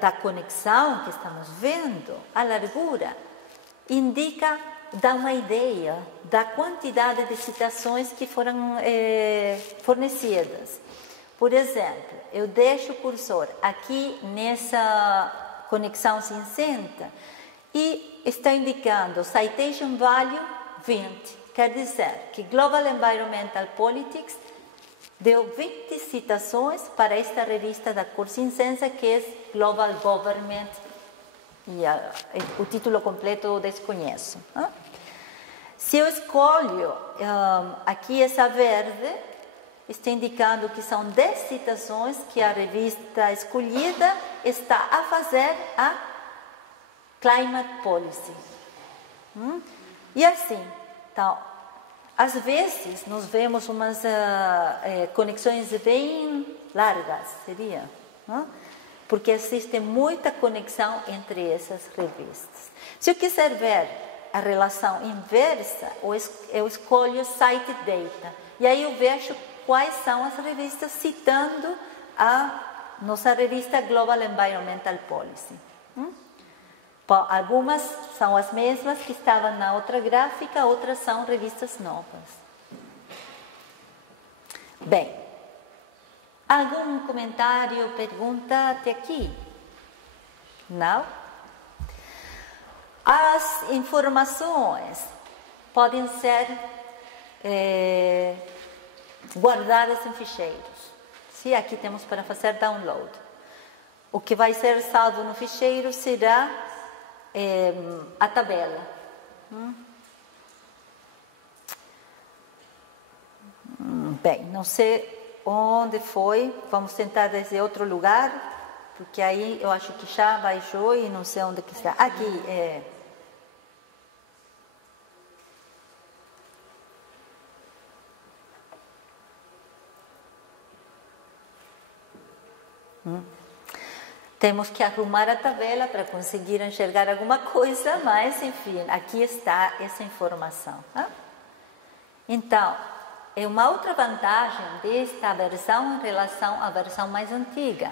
da conexão que estamos vendo, a largura dá uma ideia da quantidade de citações que foram fornecidas. Por exemplo, eu deixo o cursor aqui nessa conexão cinzenta e está indicando Citation Value 20. Quer dizer que Global Environmental Politics deu 20 citações para esta revista da cor cinzenta, que é Global Government, e o título completo eu desconheço. Se eu escolho aqui essa verde, está indicando que são 10 citações que a revista escolhida está a fazer a Climate Policy. E assim, então, às vezes nós vemos umas conexões bem largas, seria, porque existe muita conexão entre essas revistas. Se eu quiser ver a relação inversa, eu escolho Cited Data, e aí eu vejo quais são as revistas citando a nossa revista Global Environmental Policy. Bom, algumas são as mesmas que estavam na outra gráfica, outras são revistas novas. Bem, algum comentário, pergunta até aqui? Não? As informações podem ser guardadas em ficheiros. Sim, aqui temos para fazer download. O que vai ser salvo no ficheiro será a tabela. Bem, não sei onde foi. Vamos tentar desde outro lugar, porque aí eu acho que já baixou e não sei onde que está. Aqui, Temos que arrumar a tabela para conseguir enxergar alguma coisa, mas, enfim, aqui está essa informação. Então, é uma outra vantagem desta versão em relação à versão mais antiga,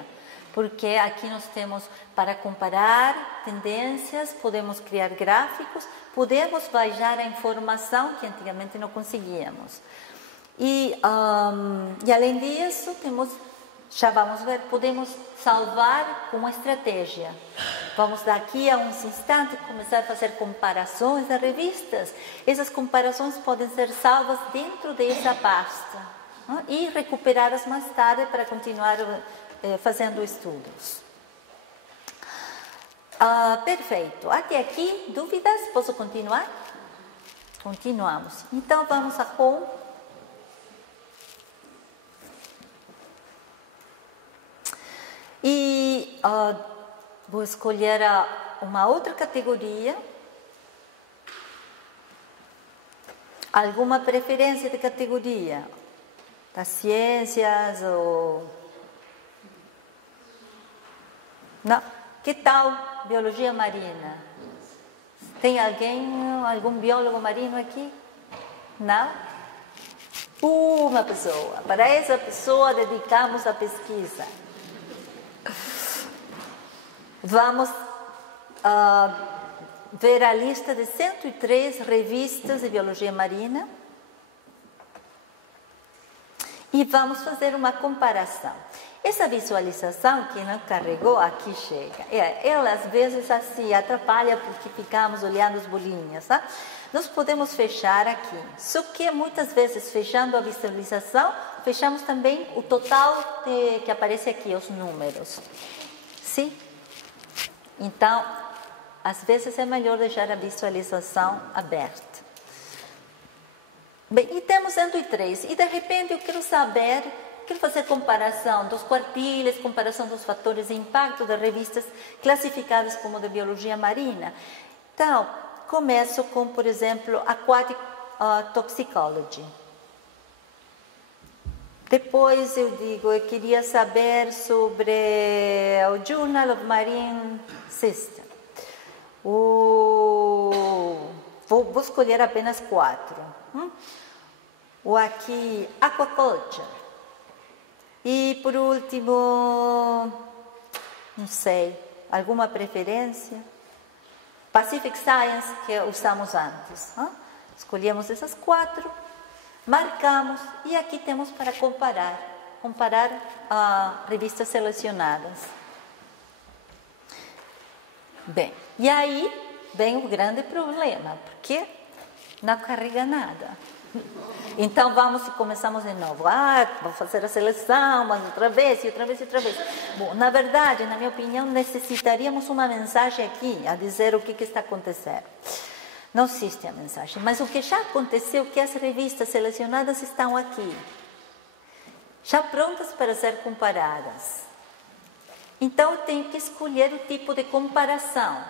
porque aqui nós temos para comparar tendências, podemos criar gráficos, podemos baixar a informação que antigamente não conseguíamos. E além disso, já vamos ver, podemos salvar com uma estratégia. Vamos daqui a uns instantes começar a fazer comparações de revistas. Essas comparações podem ser salvas dentro dessa pasta e recuperadas mais tarde para continuar fazendo estudos. Perfeito. Até aqui, dúvidas? Posso continuar? Continuamos. Então, vamos a home. E vou escolher uma outra categoria. Alguma preferência de categoria? Das ciências ou... Não? Que tal biologia marina? Tem algum biólogo marinho aqui? Não? Uma pessoa. Para essa pessoa dedicamos a pesquisa. Vamos ver a lista de 103 revistas de biologia marina e vamos fazer uma comparação. Essa visualização que não carregou aqui chega. Ela às vezes assim atrapalha porque ficamos olhando os bolinhos, tá? Nós podemos fechar aqui, só que muitas vezes fechando a visualização, fechamos também o total que aparece aqui, os números. Sim? Então, às vezes é melhor deixar a visualização aberta. Bem, e temos 103. E de repente eu quero fazer comparação dos quartis, comparação dos fatores de impacto das revistas classificadas como de biologia marina. Então, começo com, por exemplo, Aquatic Toxicology. Depois eu queria saber sobre o Journal of Marine System. Vou escolher apenas 4. O aqui, Aquaculture. E por último, não sei, alguma preferência? Pacific Science, que usamos antes. Escolhemos essas 4, marcamos e aqui temos para comparar revistas selecionadas. Bem, e aí vem o grande problema, porque não carrega nada. Então começamos de novo. Vamos fazer a seleção, mas outra vez. Bom, na verdade, na minha opinião, necessitaríamos uma mensagem aqui a dizer o que está acontecendo. Não existe a mensagem, mas o que já aconteceu é que as revistas selecionadas estão aqui, já prontas para ser comparadas. Então, eu tenho que escolher o tipo de comparação.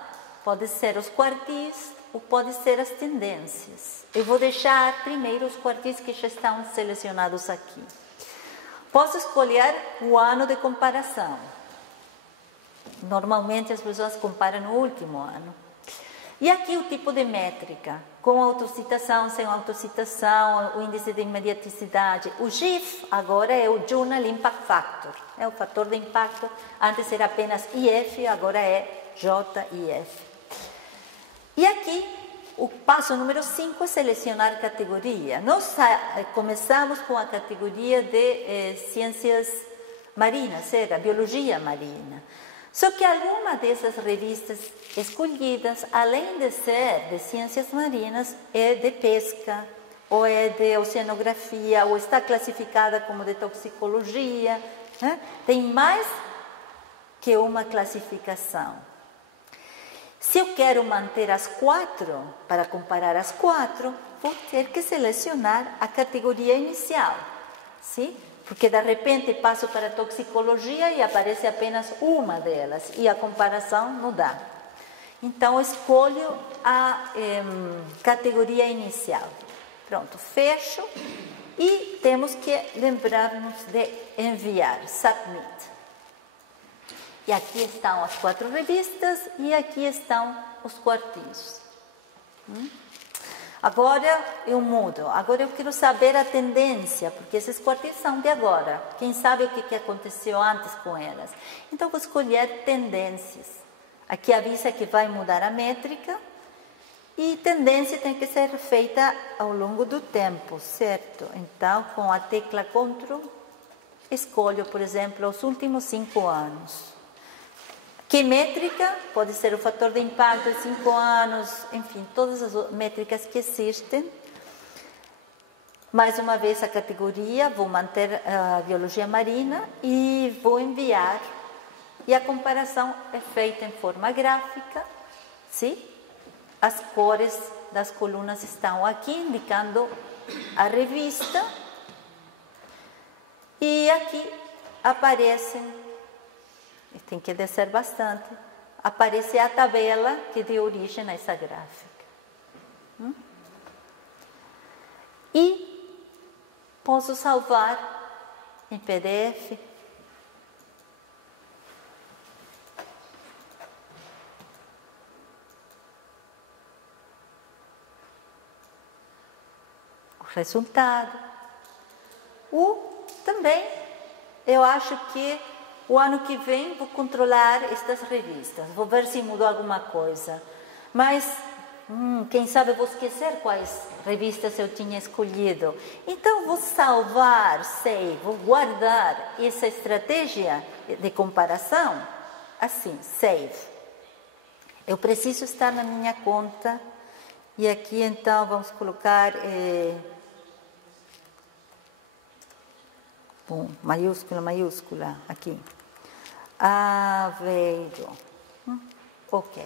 Pode ser os quartis ou pode ser as tendências. Eu vou deixar primeiro os quartis que já estão selecionados aqui. Posso escolher o ano de comparação. Normalmente as pessoas comparam no último ano. E aqui o tipo de métrica, com autocitação, sem autocitação, o índice de imediaticidade. O GIF agora é o Journal Impact Factor, é o fator de impacto. Antes era apenas IF, agora é JIF. E aqui, o passo número 5 é selecionar categoria. Nós começamos com a categoria de ciências marinas, era biologia marina. Só que alguma dessas revistas escolhidas, além de ser de ciências marinas, é de pesca, ou é de oceanografia, ou está classificada como de toxicologia. Né? Tem mais que uma classificação. Se eu quero manter as 4, para comparar as 4, vou ter que selecionar a categoria inicial. Sim? Porque de repente passo para a toxicologia e aparece apenas uma delas e a comparação não dá. Então escolho a categoria inicial. Pronto, fecho e temos que lembrar-nos de enviar, submit. E aqui estão as 4 revistas e aqui estão os quartis. Agora eu mudo, agora eu quero saber a tendência, porque esses quartis são de agora. Quem sabe o que aconteceu antes com elas? Então vou escolher tendências. Aqui avisa que vai mudar a métrica e tendência tem que ser feita ao longo do tempo, certo? Então com a tecla Ctrl, escolho, por exemplo, os últimos 5 anos. Que métrica? Pode ser o fator de impacto de 5 anos, enfim, todas as métricas que existem. Mais uma vez a categoria, vou manter a biologia marina e vou enviar E a comparação é feita em forma gráfica, sim? As cores das colunas estão aqui, indicando a revista. E aqui aparecem, tem que descer bastante, aparece a tabela que deu origem a essa gráfica. E posso salvar em PDF. O resultado. Também, eu acho que o ano que vem vou controlar estas revistas, vou ver se mudou alguma coisa. Mas, quem sabe vou esquecer quais revistas eu tinha escolhido. Então, vou salvar, vou guardar essa estratégia de comparação, assim, save. Eu preciso estar na minha conta, e aqui então vamos colocar... maiúscula, aqui. Aveiro. Ok.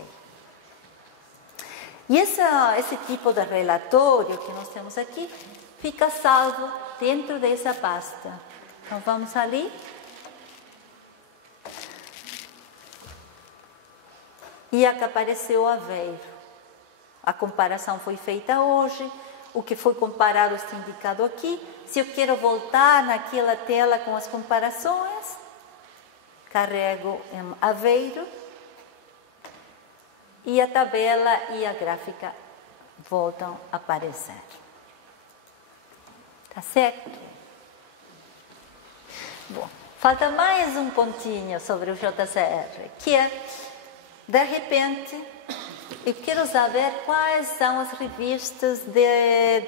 E esse tipo de relatório que nós temos aqui fica salvo dentro dessa pasta. Então, vamos ali. E aqui apareceu Aveiro. A comparação foi feita hoje. O que foi comparado está indicado aqui. Se eu quero voltar naquela tela com as comparações, carrego em Aveiro e a tabela e a gráfica voltam a aparecer. Tá certo? Bom, falta mais um pontinho sobre o JCR, que é, de repente, eu quero saber quais são as revistas de...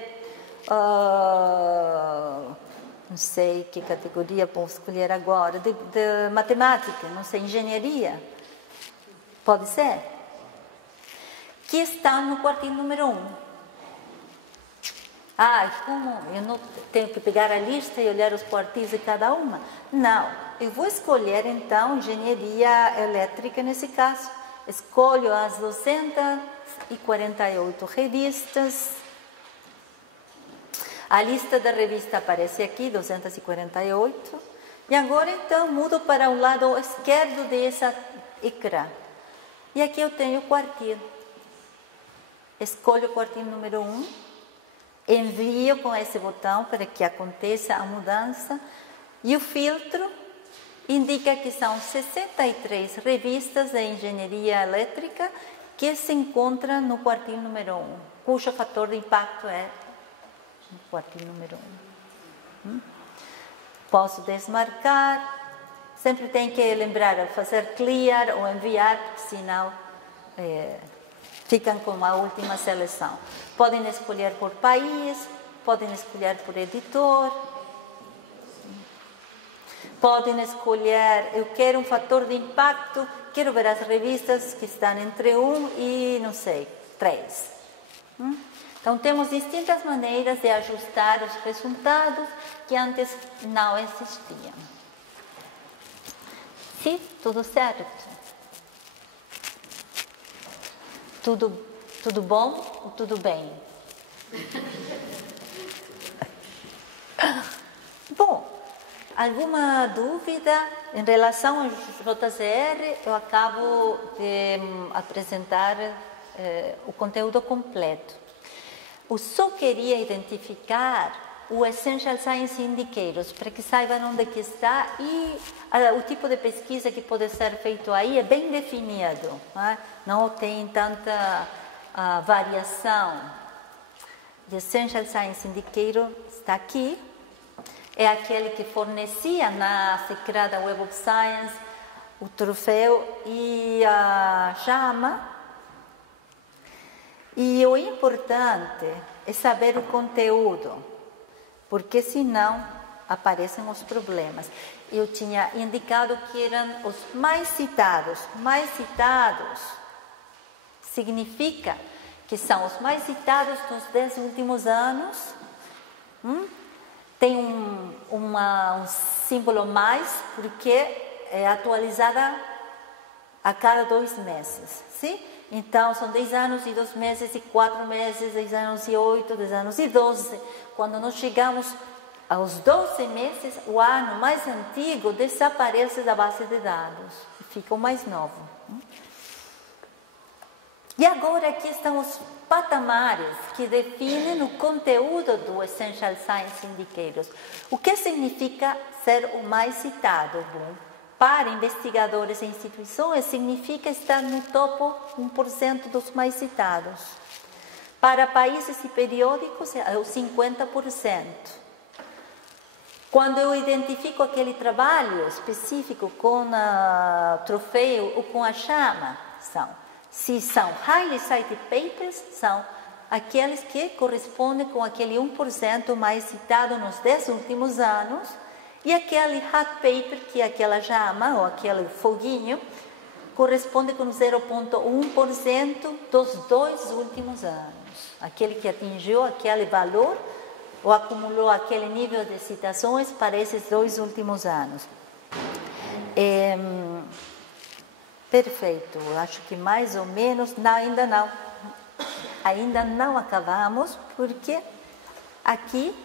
não sei que categoria posso escolher agora, de matemática, não sei, engenharia, pode ser? Que estão no quartinho número 1. Como? Eu não tenho que pegar a lista e olhar os quartinhos de cada uma? Não, eu vou escolher então engenharia elétrica nesse caso. Escolho as 248 revistas. A lista da revista aparece aqui, 248. E agora, então, mudo para o lado esquerdo dessa ecrã. E aqui eu tenho o quartil. Escolho o quartil número 1. Envio com esse botão para que aconteça a mudança. E o filtro indica que são 63 revistas de engenharia elétrica que se encontram no quartil número 1, cujo fator de impacto é o quartil número 1. Posso desmarcar, sempre tem que lembrar de fazer clear ou enviar, porque senão ficam com a última seleção. Podem escolher por país, podem escolher por editor, podem escolher, eu quero um fator de impacto, quero ver as revistas que estão entre 1 e, não sei, 3. Então, temos distintas maneiras de ajustar os resultados que antes não existiam. Sim, tudo certo? Tudo bom ou tudo bem? Bom, alguma dúvida em relação ao JCR? Eu acabo de apresentar o conteúdo completo. Eu só queria identificar o Essential Science Indicators, para que saibam onde que está, e o tipo de pesquisa que pode ser feito aí é bem definido, não tem tanta variação. O Essential Science Indicator está aqui, é aquele que fornecia na Secreta Web of Science o troféu e a chama. E o importante é saber o conteúdo, porque senão aparecem os problemas. Eu tinha indicado que eram os mais citados. Mais citados significa que são os mais citados nos 10 últimos anos. Tem um símbolo mais, porque é atualizada a cada 2 meses, sim? Então, são 10 anos e 2 meses, e 4 meses, 10 anos e 8, 10 anos e 12. Quando nós chegamos aos 12 meses, o ano mais antigo desaparece da base de dados, e fica o mais novo. E agora aqui estão os patamares que definem o conteúdo do Essential Science Indicators. O que significa ser o mais citado? Bom, para investigadores e instituições, significa estar no topo 1% dos mais citados. Para países e periódicos, é o 50%. Quando eu identifico aquele trabalho específico com o troféu ou com a chama, se são highly cited papers, são aqueles que correspondem com aquele 1% mais citado nos 10 últimos anos, e aquele hot paper, que é aquela chama ou aquele foguinho, corresponde com 0,1% dos 2 últimos anos. Aquele que atingiu aquele valor ou acumulou aquele nível de citações para esses 2 últimos anos. Perfeito, acho que mais ou menos, ainda não acabamos, porque aqui,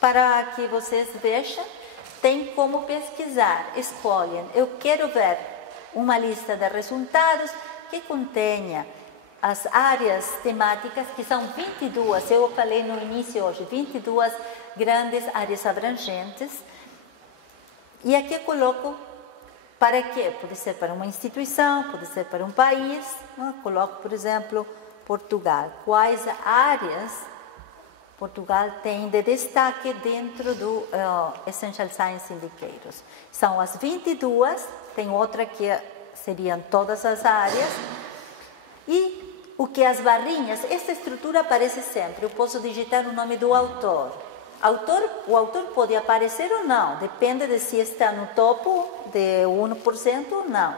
para que vocês vejam, tem como pesquisar, escolhem, eu quero ver uma lista de resultados que contenha as áreas temáticas, que são 22, eu falei no início hoje, 22 grandes áreas abrangentes, e aqui eu coloco para quê? Pode ser para uma instituição, pode ser para um país. Coloco, por exemplo, Portugal. Quais áreas Portugal tem de destaque dentro do Essential Science Indicators? São as 22, tem outra que seriam todas as áreas. E o que as barrinhas, essa estrutura aparece sempre. Eu posso digitar o nome do autor. O autor pode aparecer ou não, depende de se está no topo de 1% ou não.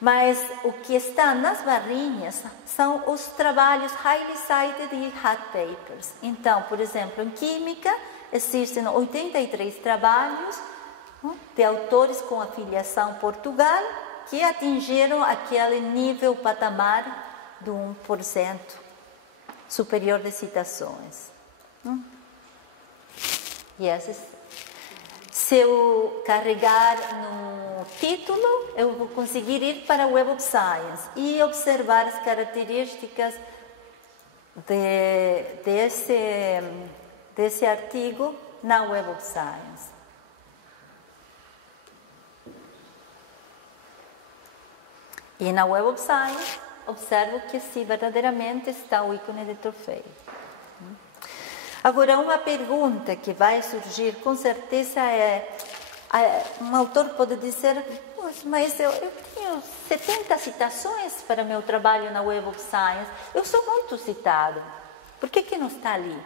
Mas o que está nas barrinhas são os trabalhos highly cited e hot papers. Então, por exemplo, em química, existem 83 trabalhos de autores com afiliação Portugal que atingiram aquele nível patamar do 1% superior de citações. E esses, se eu carregar no título, eu vou conseguir ir para Web of Science e observar as características desse artigo na Web of Science. E na Web of Science, observo que se verdadeiramente está o ícone de troféu. Agora, uma pergunta que vai surgir com certeza um autor pode dizer, mas eu tenho 70 citações para meu trabalho na Web of Science, eu sou muito citado, por que não está ali?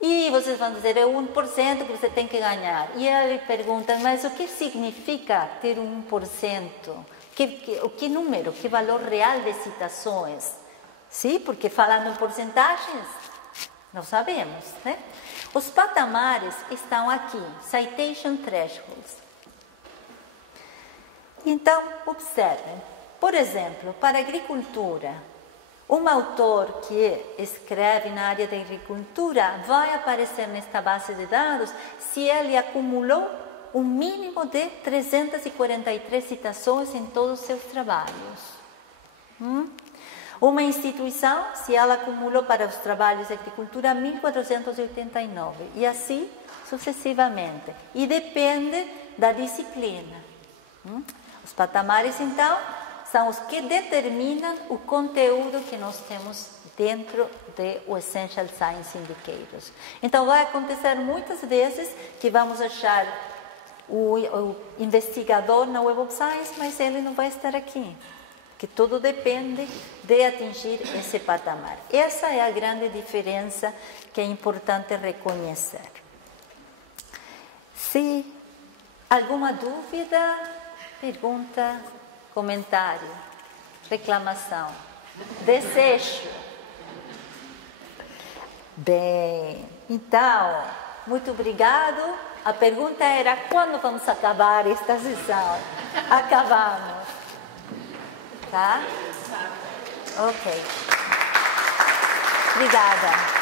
E vocês vão dizer, é 1% que você tem que ganhar. E ele pergunta, mas o que significa ter 1%? Que número, que valor real de citações? Sim, porque falando em porcentagens, não sabemos, né? Os patamares estão aqui, citation thresholds. Então, observem. Por exemplo, para a agricultura, um autor que escreve na área da agricultura vai aparecer nesta base de dados se ele acumulou um mínimo de 343 citações em todos os seus trabalhos. Uma instituição, se ela acumulou para os trabalhos de agricultura 1.489, e assim sucessivamente. E depende da disciplina. Os patamares, então, são os que determinam o conteúdo que nós temos dentro do Essential Science Indicators. Então, vai acontecer muitas vezes que vamos achar o investigador na Web of Science, mas ele não vai estar aqui. Que tudo depende de atingir esse patamar. Essa é a grande diferença que é importante reconhecer. Se alguma dúvida, pergunta, comentário, reclamação, desejo. Bem, então, muito obrigado. A pergunta era quando vamos acabar esta sessão? Acabamos. Tá? Ok. Obrigada.